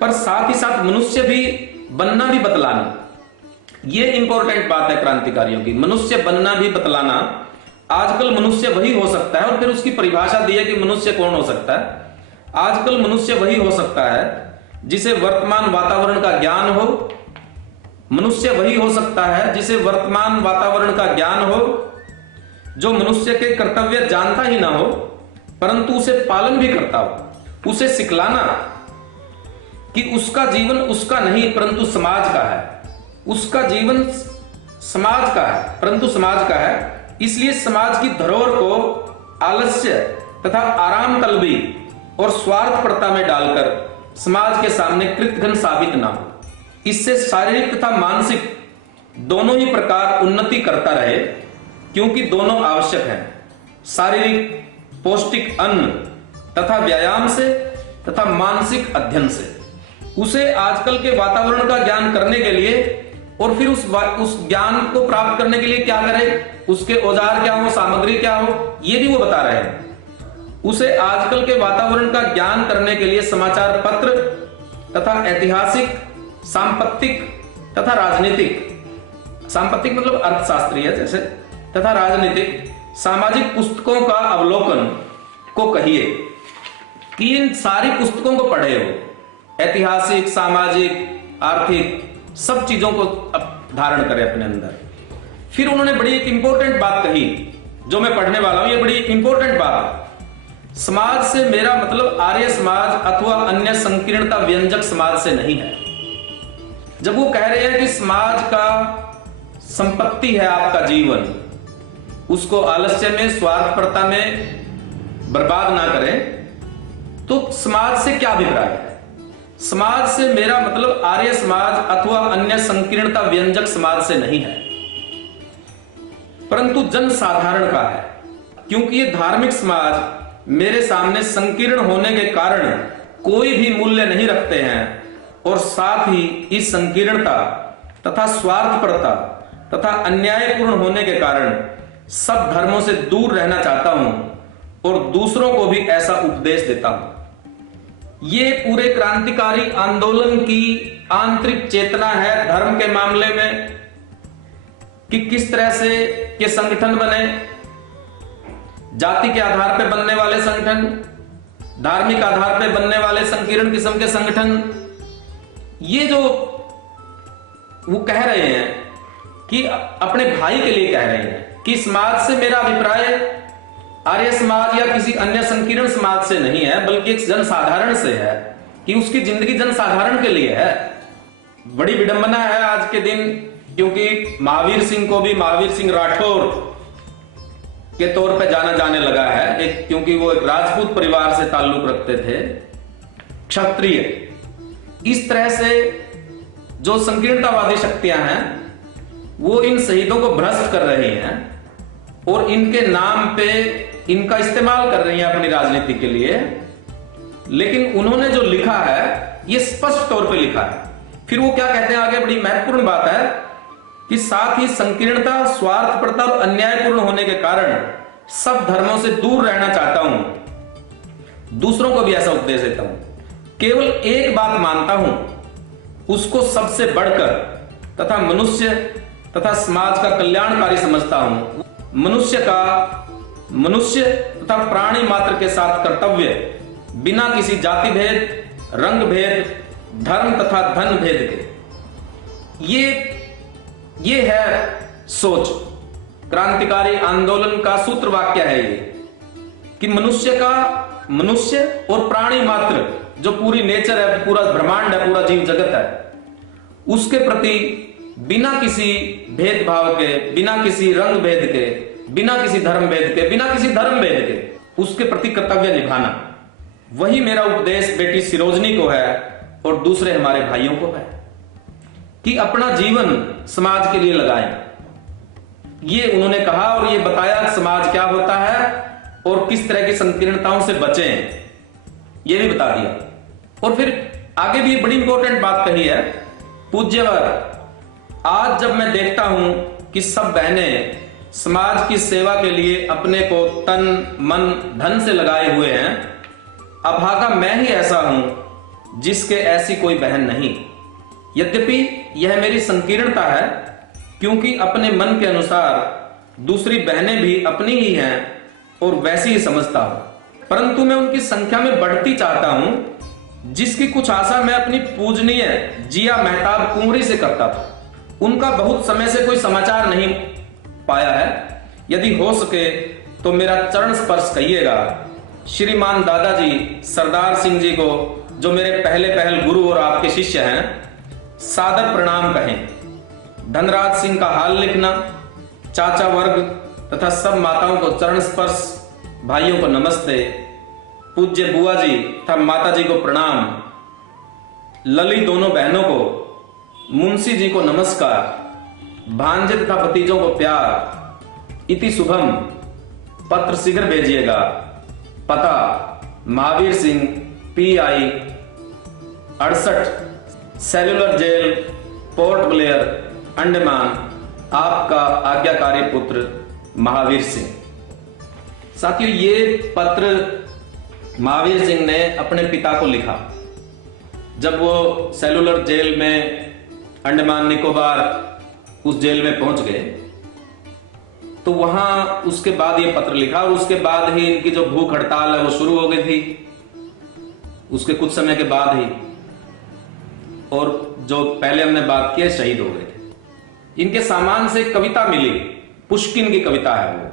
पर साथ ही साथ मनुष्य भी बनना भी बतलाना। ये इंपॉर्टेंट बात है क्रांतिकारियों की, मनुष्य बनना भी बतलाना। आजकल मनुष्य वही हो सकता है, और फिर उसकी परिभाषा दी है कि मनुष्य कौन हो सकता है। आजकल मनुष्य वही हो सकता है जिसे वर्तमान वातावरण का ज्ञान हो। मनुष्य वही हो सकता है जिसे वर्तमान वातावरण का ज्ञान हो, जो मनुष्य के कर्तव्य जानता ही ना हो परंतु उसे पालन भी करता हो। उसे सिखलाना कि उसका जीवन उसका नहीं परंतु समाज का है, उसका जीवन समाज का है परंतु समाज का है। इसलिए समाज की धरोहर को आलस्य तथा आराम तलबी और स्वार्थपरता में डालकर समाज के सामने कृतघ्न साबित ना हो। इससे शारीरिक तथा मानसिक दोनों ही प्रकार उन्नति करता रहे, क्योंकि दोनों आवश्यक हैं। शारीरिक पौष्टिक अन्न तथा व्यायाम से तथा मानसिक अध्ययन से। उसे आजकल के वातावरण का ज्ञान करने के लिए और फिर उस ज्ञान को प्राप्त करने के लिए क्या करे, उसके औजार क्या हो, सामग्री क्या हो, ये भी वो बता रहे हैं। उसे आजकल के वातावरण का ज्ञान करने के लिए समाचार पत्र तथा ऐतिहासिक, सांपत्तिक तथा राजनीतिक, सांपत्तिक मतलब अर्थशास्त्रीय जैसे, तथा राजनीतिक सामाजिक पुस्तकों का अवलोकन को कहिए कि इन सारी पुस्तकों को पढ़े हो, ऐतिहासिक, सामाजिक, आर्थिक सब चीजों को धारण करें अपने अंदर। फिर उन्होंने बड़ी एक इंपॉर्टेंट बात कही जो मैं पढ़ने वाला हूं, ये बड़ी इंपॉर्टेंट बात। समाज से मेरा मतलब आर्य समाज अथवा अन्य संकीर्णता व्यंजक समाज से नहीं है। जब वो कह रहे हैं कि समाज का संपत्ति है आपका जीवन, उसको आलस्य में, स्वार्थपरता में बर्बाद ना करें, तो समाज से क्या अभिप्राय है? समाज से मेरा मतलब आर्य समाज अथवा अन्य संकीर्णता व्यंजक समाज से नहीं है, परंतु जन साधारण का है। क्योंकि ये धार्मिक समाज मेरे सामने संकीर्ण होने के कारण कोई भी मूल्य नहीं रखते हैं, और साथ ही इस संकीर्णता तथा स्वार्थपरता तथा अन्यायपूर्ण होने के कारण सब धर्मों से दूर रहना चाहता हूं और दूसरों को भी ऐसा उपदेश देता हूं। ये पूरे क्रांतिकारी आंदोलन की आंतरिक चेतना है धर्म के मामले में, कि किस तरह से ये संगठन बने, जाति के आधार पर बनने वाले संगठन, धार्मिक आधार पर बनने वाले संकीर्ण किस्म के संगठन। ये जो वो कह रहे हैं कि अपने भाई के लिए कह रहे हैं कि समाज से मेरा अभिप्राय आर्य समाज या किसी अन्य संकीर्ण समाज से नहीं है, बल्कि एक जनसाधारण से है, कि उसकी जिंदगी जनसाधारण के लिए है। बड़ी विडंबना है आज के दिन, क्योंकि महावीर सिंह को भी महावीर सिंह राठौर के तौर पे जाना जाने लगा है, क्योंकि वो एक राजपूत परिवार से ताल्लुक रखते थे, क्षत्रिय। इस तरह से जो संकीर्णतावादी शक्तियां हैं वो इन शहीदों को भ्रष्ट कर रही हैं और इनके नाम पे इनका इस्तेमाल कर रही हैं अपनी राजनीति के लिए। लेकिन उन्होंने जो लिखा है ये स्पष्ट तौर पे लिखा है। फिर वो क्या कहते हैं आगे, बड़ी महत्वपूर्ण बात है कि साथ ही संकीर्णता, स्वार्थपरता और अन्यायपूर्ण होने के कारण सब धर्मों से दूर रहना चाहता हूं, दूसरों को भी ऐसा उपदेश देता हूं। केवल एक बात मानता हूं, उसको सबसे बढ़कर तथा मनुष्य तथा समाज का कल्याणकारी समझता हूं। मनुष्य तथा प्राणी मात्र के साथ कर्तव्य बिना किसी जाति भेद, रंग भेद, धर्म तथा धन भेद के। ये है सोच। क्रांतिकारी आंदोलन का सूत्र वाक्य है ये कि मनुष्य और प्राणी मात्र जो पूरी नेचर है, पूरा ब्रह्मांड है, पूरा जीव जगत है, उसके प्रति बिना किसी भेदभाव के, बिना किसी रंग भेद के, बिना किसी धर्म भेद के, बिना किसी धर्म भेद के उसके प्रति कर्तव्य निभाना, वही मेरा उपदेश बेटी सिरोजनी को है और दूसरे हमारे भाइयों को है कि अपना जीवन समाज के लिए लगाएं। ये उन्होंने कहा और ये बताया समाज क्या होता है और किस तरह की संकीर्णताओं से बचें, ये भी बता दिया। और फिर आगे भी बड़ी इंपॉर्टेंट बात कही है, पूज्यवर, आज जब मैं देखता हूं कि सब बहनें समाज की सेवा के लिए अपने को तन मन धन से लगाए हुए हैं। अभागा मैं ही ऐसा हूं जिसके ऐसी कोई बहन नहीं। यद्यपि यह मेरी संकीर्णता है, क्योंकि अपने मन के अनुसार दूसरी बहनें भी अपनी ही हैं और वैसी ही समझता हूं, परंतु मैं उनकी संख्या में बढ़ती चाहता हूं, जिसकी कुछ आशा मैं अपनी पूजनीय जिया मेहताब कुंवरी से करता था। उनका बहुत समय से कोई समाचार नहीं पाया है। यदि हो सके तो मेरा चरण स्पर्श कहिएगा। श्रीमान दादाजी सरदार सिंह जी को, जो मेरे पहल गुरु और आपके शिष्य हैं, सादर प्रणाम कहें। धनराज सिंह का हाल लिखना, चाचा वर्ग तथा सब माताओं को चरण स्पर्श, भाइयों को नमस्ते, पूज्य बुआ जी तथा माता जी को प्रणाम, लली दोनों बहनों को, मुंशी जी को नमस्कार, भांजे तथा भतीजों को प्यार। इति शुभम। पत्र शीघ्र भेजिएगा। पता Mahavir Singh, PI 68, Cellular Jail, Port Blair, Andaman. आपका आज्ञाकारी पुत्र महावीर सिंह। साथियों, ये पत्र महावीर सिंह ने अपने पिता को लिखा जब वो सेल्युलर जेल में, अंडमान निकोबार उस जेल में पहुंच गए। तो वहां उसके बाद ये पत्र लिखा, और उसके बाद ही इनकी जो भूख हड़ताल है वो शुरू हो गई थी, उसके कुछ समय के बाद ही। और जो पहले हमने बात की, शहीद हो गए थे। इनके सामान से कविता मिली, पुष्किन की कविता है वो,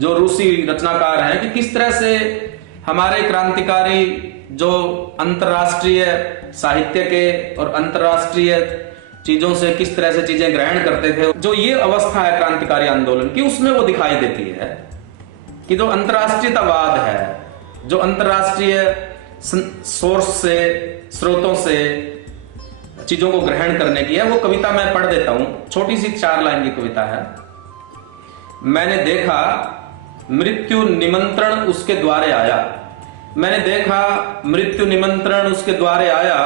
जो रूसी रचनाकार हैं, कि किस तरह से हमारे क्रांतिकारी जो अंतर्राष्ट्रीय साहित्य के और अंतर्राष्ट्रीय चीजों से किस तरह से चीजें ग्रहण करते थे। जो ये अवस्था है क्रांतिकारी आंदोलन की, उसमें वो दिखाई देती है कि जो अंतर्राष्ट्रीयतावाद है, जो अंतर्राष्ट्रीय सोर्स से, स्रोतों से चीजों को ग्रहण करने की है। वो कविता मैं पढ़ देता हूं, छोटी सी 4 लाइन की कविता है। मैंने देखा मृत्यु निमंत्रण उसके द्वारे आया, मैंने देखा मृत्यु निमंत्रण उसके द्वारे आया,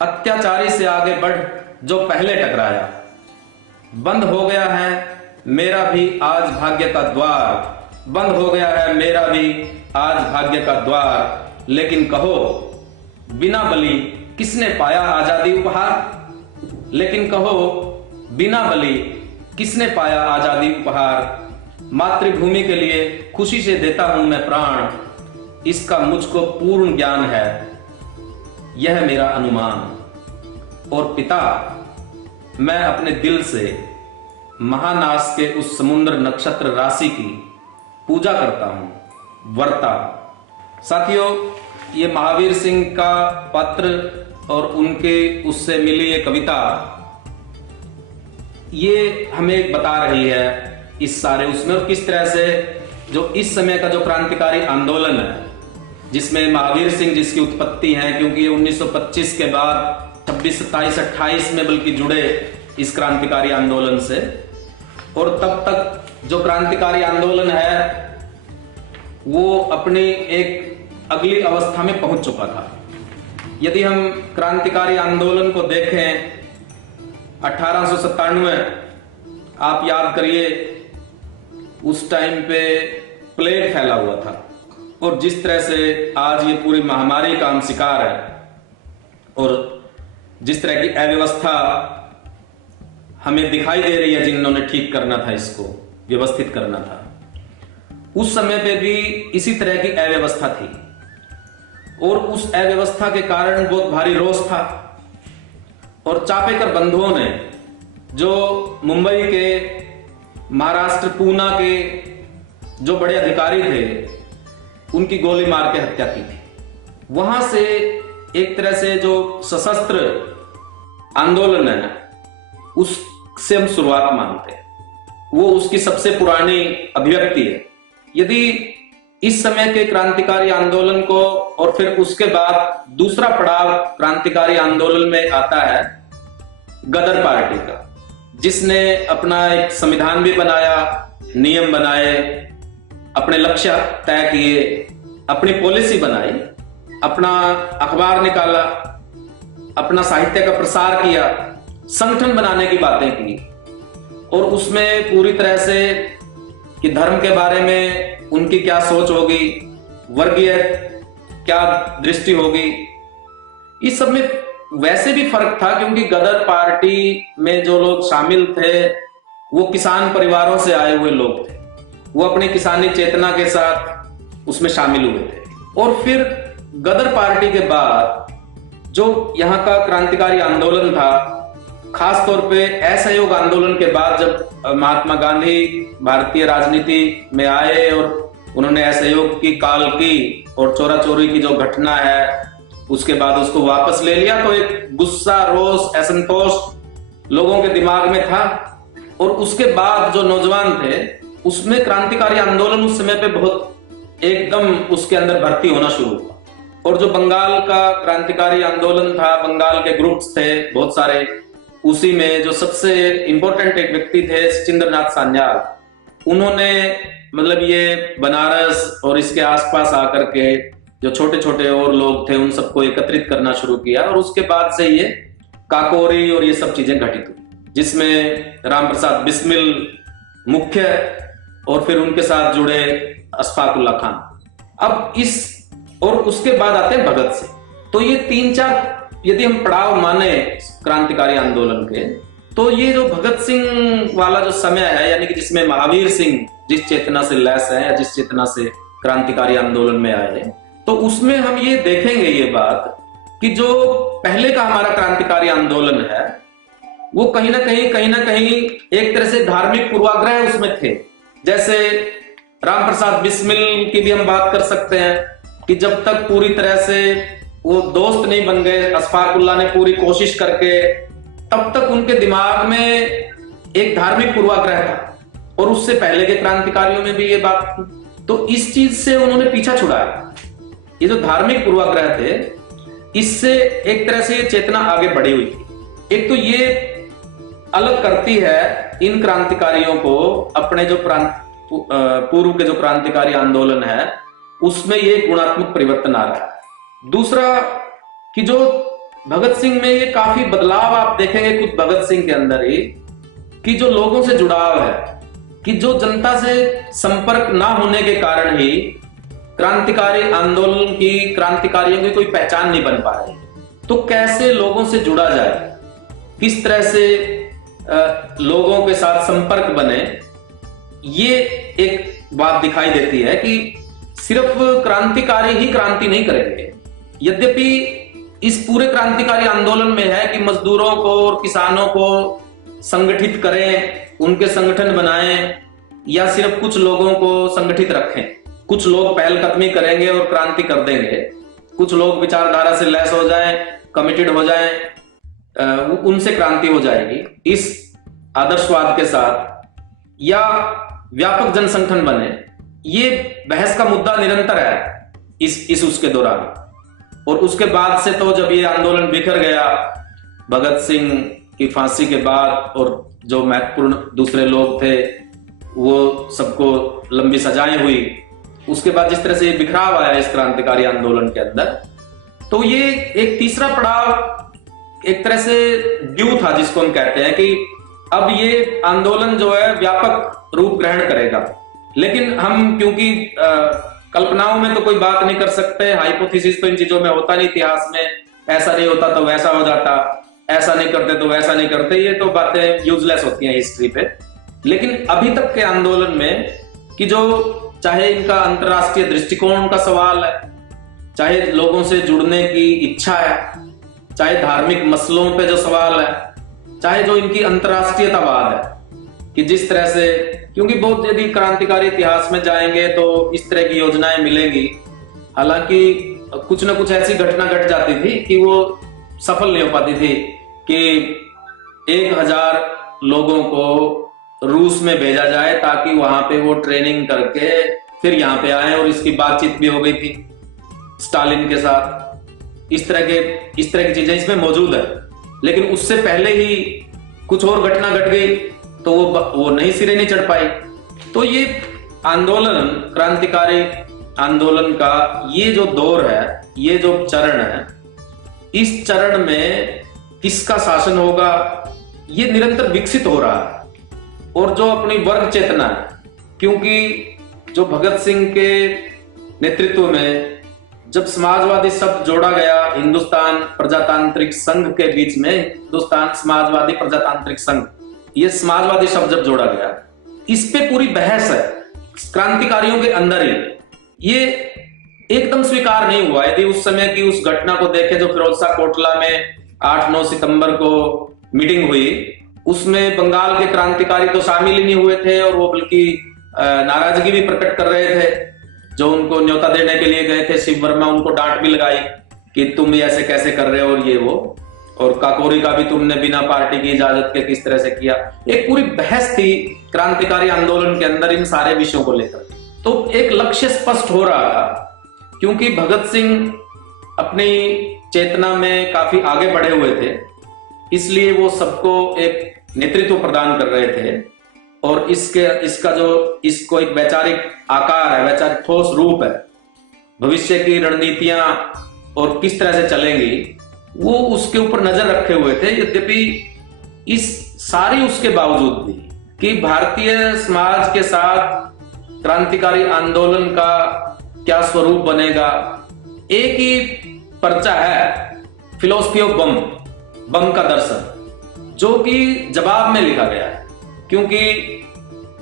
अत्याचारी से आगे बढ़ जो पहले टकराया। बंद हो गया है मेरा भी आज भाग्य का द्वार, बंद हो गया है मेरा भी आज भाग्य का द्वार। लेकिन कहो बिना बलि किसने पाया आजादी उपहार, लेकिन कहो बिना बलि किसने पाया आजादी उपहार। मातृभूमि के लिए खुशी से देता हूं मैं प्राण, इसका मुझको पूर्ण ज्ञान है, यह मेरा अनुमान। और पिता, मैं अपने दिल से महानाश के उस समुद्र नक्षत्र राशि की पूजा करता हूं, वर्ता। साथियों, ये महावीर सिंह का पत्र और उनके उससे मिली ये कविता, ये हमें बता रही है इस सारे उसमें, और किस तरह से जो इस समय का जो क्रांतिकारी आंदोलन है, जिसमें महावीर सिंह जिसकी उत्पत्ति है, क्योंकि ये 1925 के बाद 26, 27, 28 में बल्कि जुड़े इस क्रांतिकारी आंदोलन से, और तब तक जो क्रांतिकारी आंदोलन है वो अपनी एक अगली अवस्था में पहुंच चुका था। यदि हम क्रांतिकारी आंदोलन को देखें, 1897, आप याद करिए, उस टाइम पे प्लेग फैला हुआ था, और जिस तरह से आज ये पूरी महामारी का हम शिकार है, और जिस तरह की अव्यवस्था हमें दिखाई दे रही है, जिन्होंने ठीक करना था, इसको व्यवस्थित करना था, उस समय पे भी इसी तरह की अव्यवस्था थी। और उस अव्यवस्था के कारण बहुत भारी रोष था, और चापेकर बंधुओं ने, जो मुंबई के, महाराष्ट्र पूना के जो बड़े अधिकारी थे, उनकी गोली मार के हत्या की थी। वहां से एक तरह से जो सशस्त्र आंदोलन है, उससे हम शुरुआत मानते हैं, वो उसकी सबसे पुरानी अभिव्यक्ति है। यदि इस समय के क्रांतिकारी आंदोलन को, और फिर उसके बाद दूसरा पड़ाव क्रांतिकारी आंदोलन में आता है गदर पार्टी का, जिसने अपना एक संविधान भी बनाया, नियम बनाए, अपने लक्ष्य तय किए, अपनी पॉलिसी बनाई, अपना अखबार निकाला, अपना साहित्य का प्रसार किया, संगठन बनाने की बातें की, और उसमें पूरी तरह से कि धर्म के बारे में उनकी क्या सोच होगी, वर्गीय क्या दृष्टि होगी, इस सब में वैसे भी फर्क था क्योंकि गदर पार्टी में जो लोग शामिल थे वो किसान परिवारों से आए हुए लोग थे, वो अपनी किसानी चेतना के साथ उसमें शामिल हुए थे। और फिर गदर पार्टी के बाद जो यहाँ का क्रांतिकारी आंदोलन था, खास तौर पे असहयोग आंदोलन के बाद जब महात्मा गांधी भारतीय राजनीति में आए और उन्होंने असहयोग की काल की और चोरा चोरी की जो घटना है उसके बाद उसको वापस ले लिया, तो एक गुस्सा, रोष, असंतोष लोगों के दिमाग में था। और उसके बाद जो नौजवान थे उसमें क्रांतिकारी आंदोलन उस समय पे बहुत एकदम उसके अंदर भर्ती होना शुरू हुआ। और जो बंगाल का क्रांतिकारी आंदोलन था, बंगाल के ग्रुप्स थे बहुत सारे, उसी में जो सबसे इंपॉर्टेंट एक व्यक्ति थे सचिंद्रनाथ सान्याल, उन्होंने मतलब ये बनारस और इसके आसपास आकर के जो छोटे छोटे और लोग थे उन सबको एकत्रित करना शुरू किया। और उसके बाद से ये काकोरी और ये सब चीजें घटित हुई, जिसमें राम प्रसाद बिस्मिल मुख्य और फिर उनके साथ जुड़े अशफाक उल्लाह खान। अब इस और उसके बाद आते हैं भगत सिंह। तो ये 3-4 यदि हम पड़ाव माने क्रांतिकारी आंदोलन के, तो ये जो भगत सिंह वाला जो समय है, यानी कि जिसमें महावीर सिंह जिस चेतना से लैस है या जिस चेतना से क्रांतिकारी आंदोलन में आए, तो उसमें हम ये देखेंगे ये बात कि जो पहले का हमारा क्रांतिकारी आंदोलन है वो कहीं ना कहीं एक तरह से धार्मिक पूर्वाग्रह उसमें थे। जैसे राम प्रसाद बिस्मिल की भी हम बात कर सकते हैं कि जब तक पूरी तरह से वो दोस्त नहीं बन गए, अशफाक उल्लाह ने पूरी कोशिश करके, तब तक उनके दिमाग में एक धार्मिक पूर्वाग्रह था और उससे पहले के क्रांतिकारियों में भी ये बात थी। तो इस चीज से उन्होंने पीछा छुड़ाया। ये जो धार्मिक पूर्वाग्रह थे, इससे एक तरह से ये चेतना आगे बढ़ी हुई थी। एक तो ये अलग करती है इन क्रांतिकारियों को अपने जो पूर्व के जो क्रांतिकारी आंदोलन है उसमें ये गुणात्मक परिवर्तन आ रहा है। दूसरा कि जो भगत सिंह में ये काफी बदलाव आप देखेंगे खुद भगत सिंह के अंदर ही, कि जो लोगों से जुड़ाव है, कि जो जनता से संपर्क ना होने के कारण ही क्रांतिकारी आंदोलन की, क्रांतिकारियों की कोई पहचान नहीं बन पा रही। तो कैसे लोगों से जुड़ा जाए, किस तरह से लोगों के साथ संपर्क बने, ये एक बात दिखाई देती है कि सिर्फ क्रांतिकारी ही क्रांति नहीं करेंगे। यद्यपि इस पूरे क्रांतिकारी आंदोलन में है कि मजदूरों को और किसानों को संगठित करें, उनके संगठन बनाएं, या सिर्फ कुछ लोगों को संगठित रखें। कुछ लोग पहलकदमी करेंगे और क्रांति कर देंगे, कुछ लोग विचारधारा से लैस हो जाएं, कमिटेड हो जाएं, उनसे क्रांति हो जाएगी, इस आदर्शवाद के साथ, या व्यापक जनसंगठन बने। ये बहस का मुद्दा निरंतर है इस उसके दौरान। और उसके बाद से तो जब ये आंदोलन बिखर गया भगत सिंह की फांसी के बाद, और जो महत्वपूर्ण दूसरे लोग थे वो सबको लंबी सजाएं हुई, उसके बाद जिस तरह से ये बिखराव आया इस क्रांतिकारी आंदोलन के अंदर, तो ये एक तीसरा पड़ाव एक तरह से ड्यू था, जिसको हम कहते हैं कि अब ये आंदोलन जो है व्यापक रूप ग्रहण करेगा। लेकिन हम क्योंकि कल्पनाओं में तो कोई बात नहीं कर सकते, हाइपोथेसिस तो इन चीजों में होता नहीं, इतिहास में ऐसा नहीं होता तो वैसा हो जाता, ऐसा नहीं करते तो वैसा नहीं करते, ये तो बातें यूजलेस होती हैं हिस्ट्री पे। लेकिन अभी तक के आंदोलन में कि जो चाहे इनका अंतरराष्ट्रीय दृष्टिकोण का सवाल है, चाहे लोगों से जुड़ने की इच्छा है, चाहे धार्मिक मसलों पे जो सवाल है, चाहे जो इनकी अंतरराष्ट्रीयतावाद है कि जिस तरह से, क्योंकि बहुत यदि क्रांतिकारी इतिहास में जाएंगे तो इस तरह की योजनाएं मिलेंगी, हालांकि कुछ ना कुछ ऐसी घटना घट जाती थी कि वो सफल नहीं हो पाती थी कि 1000 लोगों को रूस में भेजा जाए ताकि वहां पे वो ट्रेनिंग करके फिर यहाँ पे आए, और इसकी बातचीत भी हो गई थी स्टालिन के साथ। इस तरह की चीजें इसमें मौजूद है। लेकिन उससे पहले ही कुछ और घटना घट गई तो वो नहीं सिरे नहीं चढ़ पाई। तो ये आंदोलन, क्रांतिकारी आंदोलन का ये जो दौर है, ये जो चरण है, इस चरण में किसका शासन होगा ये निरंतर विकसित हो रहा है। और जो अपनी वर्ग चेतना है, क्योंकि जो भगत सिंह के नेतृत्व में जब समाजवादी शब्द जोड़ा गया हिंदुस्तान प्रजातांत्रिक संघ के बीच में, हिंदुस्तान समाजवादी प्रजातांत्रिक संघ, ये समाजवादी शब्द जब जोड़ा गया, इस पे पूरी बहस है क्रांतिकारियों के अंदर ही। ये एकदम स्वीकार नहीं हुआ। यदि उस समय की उस घटना को देखें जो फिरोजशाह कोटला में 8-9 सितंबर को मीटिंग हुई, उसमें बंगाल के क्रांतिकारी तो शामिल ही नहीं हुए थे और वो बल्कि नाराजगी भी प्रकट कर रहे थे। जो उनको न्योता देने के लिए गए थे शिव वर्मा, उनको डांट भी लगाई कि तुम ऐसे कैसे कर रहे हो और ये वो, और काकोरी का भी तुमने बिना पार्टी की इजाजत के किस तरह से किया। एक पूरी बहस थी क्रांतिकारी आंदोलन के अंदर इन सारे विषयों को लेकर। तो एक लक्ष्य स्पष्ट हो रहा था, क्योंकि भगत सिंह अपनी चेतना में काफी आगे बढ़े हुए थे, इसलिए वो सबको एक नेतृत्व प्रदान कर रहे थे। और इसको एक वैचारिक आकार है, वैचारिक ठोस रूप है, भविष्य की रणनीतियां और किस तरह से चलेंगी, वो उसके ऊपर नजर रखे हुए थे। यद्यपि इस सारी उसके बावजूद भी कि भारतीय समाज के साथ क्रांतिकारी आंदोलन का क्या स्वरूप बनेगा, एक ही पर्चा है, फिलोसफी ऑफ बम का दर्शन, जो कि जवाब में लिखा गया है। क्योंकि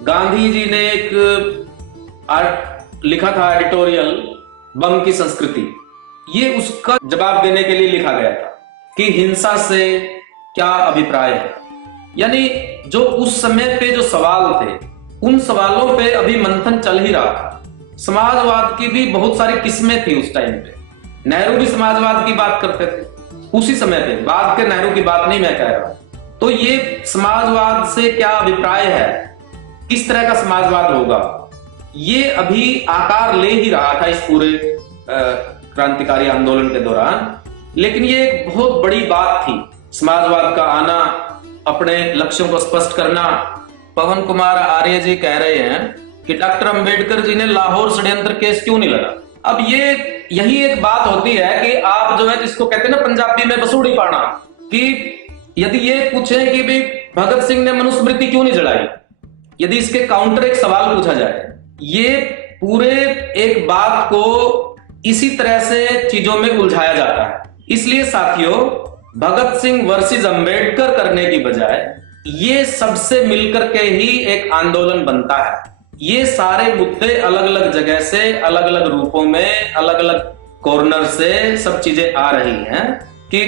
गांधी जी ने एक लिखा था एडिटोरियल, बम की संस्कृति, ये उसका जवाब देने के लिए लिखा गया था कि हिंसा से क्या अभिप्राय है। यानी जो उस समय पे जो सवाल थे, उन सवालों पे अभी मंथन चल ही रहा था। समाजवाद की भी बहुत सारी किस्में थी उस टाइम पे। नेहरू भी समाजवाद की बात करते थे उसी समय पे, बाद के नेहरू की बात नहीं मैं कह रहा। तो ये समाजवाद से क्या अभिप्राय है, किस तरह का समाजवाद होगा, ये अभी आकार ले ही रहा था इस पूरे क्रांतिकारी आंदोलन के दौरान। लेकिन ये एक बहुत बड़ी बात थी, समाजवाद का आना, अपने लक्ष्यों को स्पष्ट करना। पवन कुमार आर्य जी कह रहे हैं कि डॉक्टर अंबेडकर जी ने लाहौर षड्यंत्र केस क्यों नहीं लड़ा। अब यही एक बात होती है कि आप जो है, जिसको कहते हैं ना पंजाबी में बसूड़ी पाना, कि यदि ये पूछे कि भाई भगत सिंह ने मनुस्मृति क्यों नहीं जलाई, यदि इसके काउंटर एक सवाल पूछा जाए, ये पूरे एक बात को इसी तरह से चीजों में उलझाया जाता है। इसलिए साथियों, भगत सिंह वर्सेस अंबेडकर करने की बजाय ये सबसे मिलकर के ही एक आंदोलन बनता है। ये सारे मुद्दे अलग अलग जगह से, अलग अलग रूपों में, अलग अलग कॉर्नर से सब चीजें आ रही हैं कि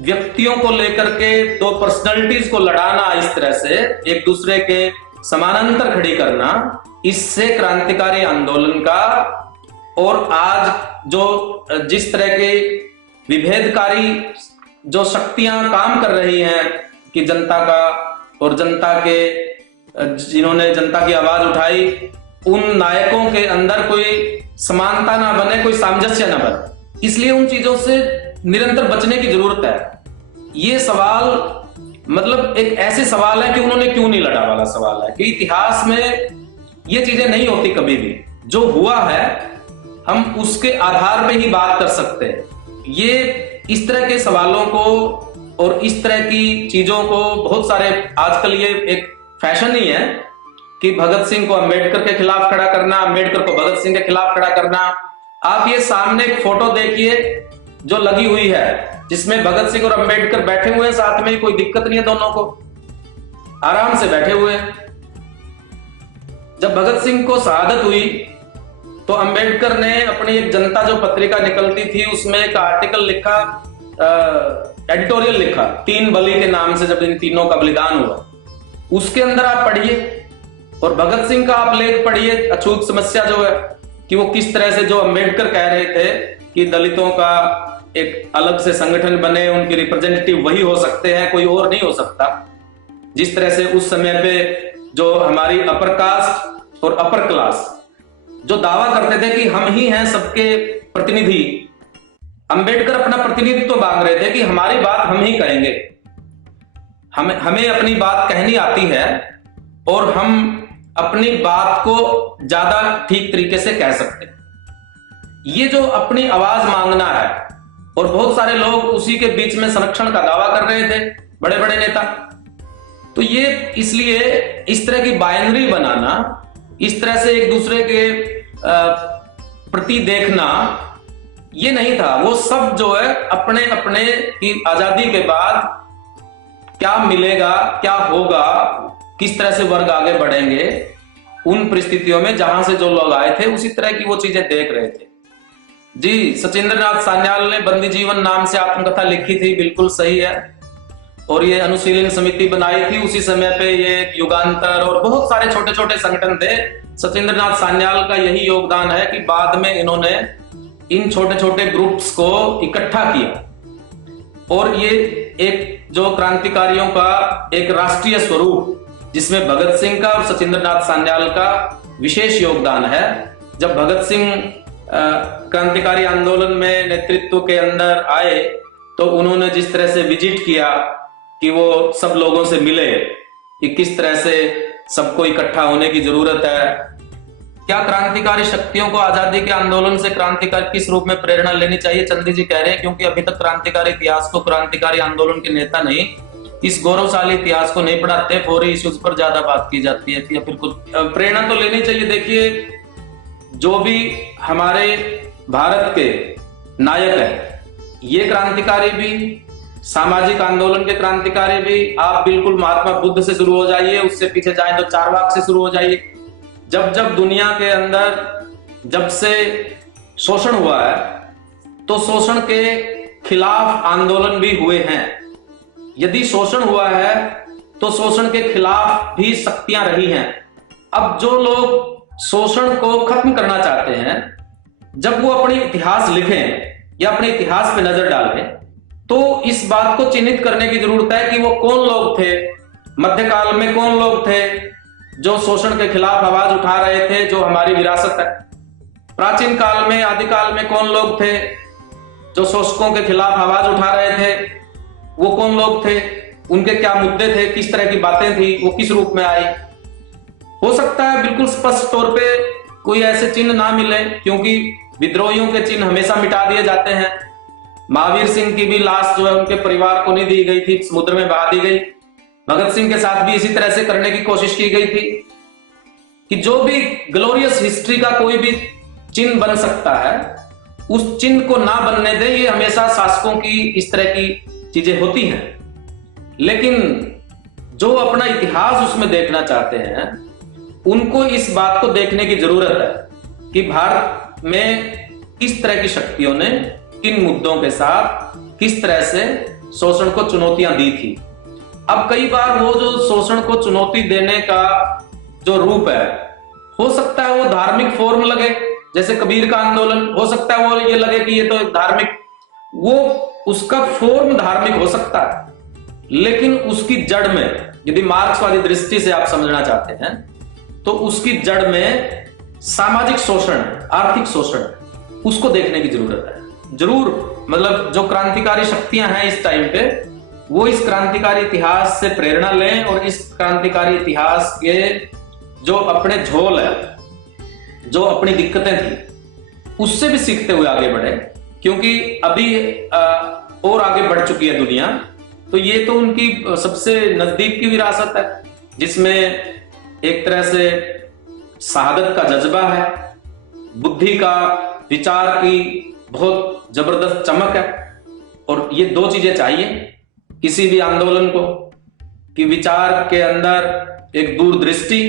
व्यक्तियों को लेकर के दो पर्सनैलिटीज को लड़ाना, इस तरह से एक दूसरे के समानांतर खड़ी करना, इससे क्रांतिकारी आंदोलन का और आज जो जिस तरह के विभेदकारी जो शक्तियां काम कर रही हैं कि जनता का और जनता के जिन्होंने जनता की आवाज उठाई, उन नायकों के अंदर कोई समानता ना बने, कोई सामंजस्य ना बने, इसलिए उन चीजों से निरंतर बचने की जरूरत है। ये सवाल मतलब एक ऐसे सवाल है कि उन्होंने क्यों नहीं लड़ा वाला सवाल है, कि इतिहास में ये चीजें नहीं होती कभी भी। जो हुआ है हम उसके आधार पे ही बात कर सकते हैं। ये इस तरह के सवालों को और इस तरह की चीजों को बहुत सारे आजकल ये एक फैशन ही है कि भगत सिंह को अंबेडकर के खिलाफ खड़ा करना, अंबेडकर को भगत सिंह के खिलाफ खड़ा करना। आप ये सामने एक फोटो देखिए जो लगी हुई है, जिसमें भगत सिंह और अंबेडकर बैठे हुए हैं साथ में, कोई दिक्कत नहीं है, दोनों को आराम से बैठे हुए हैं। जब भगत सिंह को शहादत हुई तो अंबेडकर ने अपनी एक जनता जो पत्रिका निकलती थी उसमें एक आर्टिकल लिखा, एडिटोरियल लिखा 3 बलि के नाम से, जब इन तीनों का बलिदान हुआ। उसके अंदर आप पढ़िए और भगत सिंह का आप लेख पढ़िए, अछूत समस्या जो है कि वो किस तरह से, जो अंबेडकर कह रहे थे कि दलितों का एक अलग से संगठन बने, उनके रिप्रेजेंटेटिव वही हो सकते हैं, कोई और नहीं हो सकता। जिस तरह से उस समय पे जो हमारी अपर कास्ट और अपर क्लास जो दावा करते थे कि हम ही हैं सबके प्रतिनिधि, अंबेडकर अपना प्रतिनिधित्व मांग रहे थे कि हमारी बात हम ही कहेंगे, हमें अपनी बात कहनी आती है और हम अपनी बात को ज्यादा ठीक तरीके से कह सकते हैं। ये जो अपनी आवाज मांगना है, और बहुत सारे लोग उसी के बीच में संरक्षण का दावा कर रहे थे, बड़े बड़े नेता। तो ये इसलिए इस तरह की बाइनरी बनाना, इस तरह से एक दूसरे के प्रति देखना, ये नहीं था। वो सब जो है अपने अपने की आजादी के बाद क्या मिलेगा, क्या होगा, किस तरह से वर्ग आगे बढ़ेंगे, उन परिस्थितियों में जहां से जो लोग आए थे उसी तरह की वो चीजें देख रहे थे। जी, सचिंद्र नाथ सान्याल ने बंदी जीवन नाम से आत्मकथा लिखी थी, बिल्कुल सही है। और ये अनुशीलन समिति बनाई थी उसी समय पे, ये युगांतर और बहुत सारे छोटे छोटे संगठन थे। सचिंद्र नाथ सान्याल का यही योगदान है कि बाद में इन्होंने इन छोटे छोटे ग्रुप्स को इकट्ठा किया और ये एक जो क्रांतिकारियों का एक राष्ट्रीय स्वरूप, जिसमें भगत सिंह का और सचिंद्र नाथ सान्याल का विशेष योगदान है। जब भगत सिंह क्रांतिकारी आंदोलन में नेतृत्व के अंदर आए तो उन्होंने जिस तरह से विजिट किया कि वो सब लोगों से मिले कि किस तरह से सबको इकट्ठा होने की जरूरत है, क्या क्रांतिकारी शक्तियों को आजादी के आंदोलन से क्रांतिकारी किस रूप में प्रेरणा लेनी चाहिए। चंदी जी कह रहे हैं क्योंकि अभी तक क्रांतिकारी इतिहास को क्रांतिकारी आंदोलन के नेता नहीं, इस गौरवशाली इतिहास को नहीं पढ़ाते, फौरी इश्यूज पर ज्यादा बात की जाती है या फिर कुछ। प्रेरणा तो लेनी चाहिए। देखिए, जो भी हमारे भारत के नायक है, ये क्रांतिकारी भी, सामाजिक आंदोलन के क्रांतिकारी भी, आप बिल्कुल महात्मा बुद्ध से शुरू हो जाइए, उससे पीछे जाए तो चारवाक से शुरू हो जाइए। जब जब दुनिया के अंदर जब से शोषण हुआ है तो शोषण के खिलाफ आंदोलन भी हुए हैं। यदि शोषण हुआ है तो शोषण के खिलाफ भी शक्तियां रही हैं। अब जो लोग शोषण को खत्म करना चाहते हैं, जब वो अपनी इतिहास लिखें या अपने इतिहास पे नजर डालें तो इस बात को चिन्हित करने की जरूरत है कि वो कौन लोग थे, मध्यकाल में कौन लोग थे जो शोषण के खिलाफ आवाज उठा रहे थे, जो हमारी विरासत है। प्राचीन काल में, आदिकाल में कौन लोग थे जो शोषकों के खिलाफ आवाज उठा रहे थे, वो कौन लोग थे, उनके क्या मुद्दे थे, किस तरह की बातें थी, वो किस रूप में आई। हो सकता है बिल्कुल स्पष्ट तौर पे कोई ऐसे चिन्ह ना मिले, क्योंकि विद्रोहियों के चिन्ह हमेशा मिटा दिए जाते हैं। महावीर सिंह की भी लाश जो है उनके परिवार को नहीं दी गई थी, समुद्र में बहा दी गई। भगत सिंह के साथ भी इसी तरह से करने की कोशिश की गई थी कि जो भी ग्लोरियस हिस्ट्री का कोई भी चिन्ह बन सकता है, उस चिन्ह को ना बनने दे। ये हमेशा शासकों की इस तरह की चीजें होती हैं। लेकिन जो अपना इतिहास उसमें देखना चाहते हैं, उनको इस बात को देखने की जरूरत है कि भारत में किस तरह की शक्तियों ने किन मुद्दों के साथ किस तरह से शोषण को चुनौतियां दी थी। अब कई बार वो जो शोषण को चुनौती देने का जो रूप है, हो सकता है वो धार्मिक फॉर्म लगे, जैसे कबीर का आंदोलन, हो सकता है वो ये लगे कि ये तो एक धार्मिक, वो उसका फॉर्म धार्मिक हो सकता है, लेकिन उसकी जड़ में, यदि मार्क्सवादी दृष्टि से आप समझना चाहते हैं, तो उसकी जड़ में सामाजिक शोषण, आर्थिक शोषण, उसको देखने की जरूरत है। जरूर, मतलब जो क्रांतिकारी शक्तियां हैं इस टाइम पे, वो इस क्रांतिकारी इतिहास से प्रेरणा लें और इस क्रांतिकारी इतिहास के जो अपने झोल है, जो अपनी दिक्कतें थी, उससे भी सीखते हुए आगे बढ़े। क्योंकि अभी और आगे बढ़ चुकी है दुनिया, तो ये तो उनकी सबसे नजदीक की विरासत है, जिसमें एक तरह से शहादत का जज्बा है, बुद्धि का, विचार की बहुत जबरदस्त चमक है। और ये दो चीजें चाहिए किसी भी आंदोलन को, कि विचार के अंदर एक दूरदृष्टि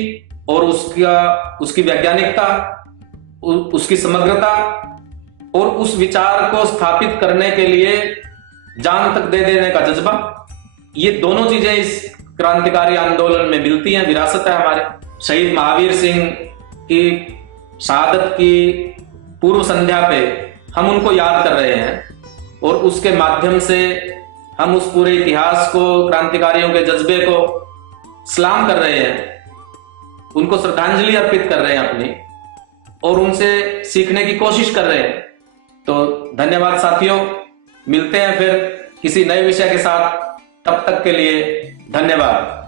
और उसकी वैज्ञानिकता, उसकी समग्रता, और उस विचार को स्थापित करने के लिए जान तक दे देने का जज्बा। ये दोनों चीजें इस क्रांतिकारी आंदोलन में मिलती हैं, विरासत है हमारे। शहीद महावीर सिंह की शहादत की पूर्व संध्या पे हम उनको याद कर रहे हैं और उसके माध्यम से हम उस पूरे इतिहास को, क्रांतिकारियों के जज्बे को सलाम कर रहे हैं, उनको श्रद्धांजलि अर्पित कर रहे हैं अपनी, और उनसे सीखने की कोशिश कर रहे हैं। तो धन्यवाद साथियों, मिलते हैं फिर किसी नए विषय के साथ, तब तक के लिए धन्यवाद।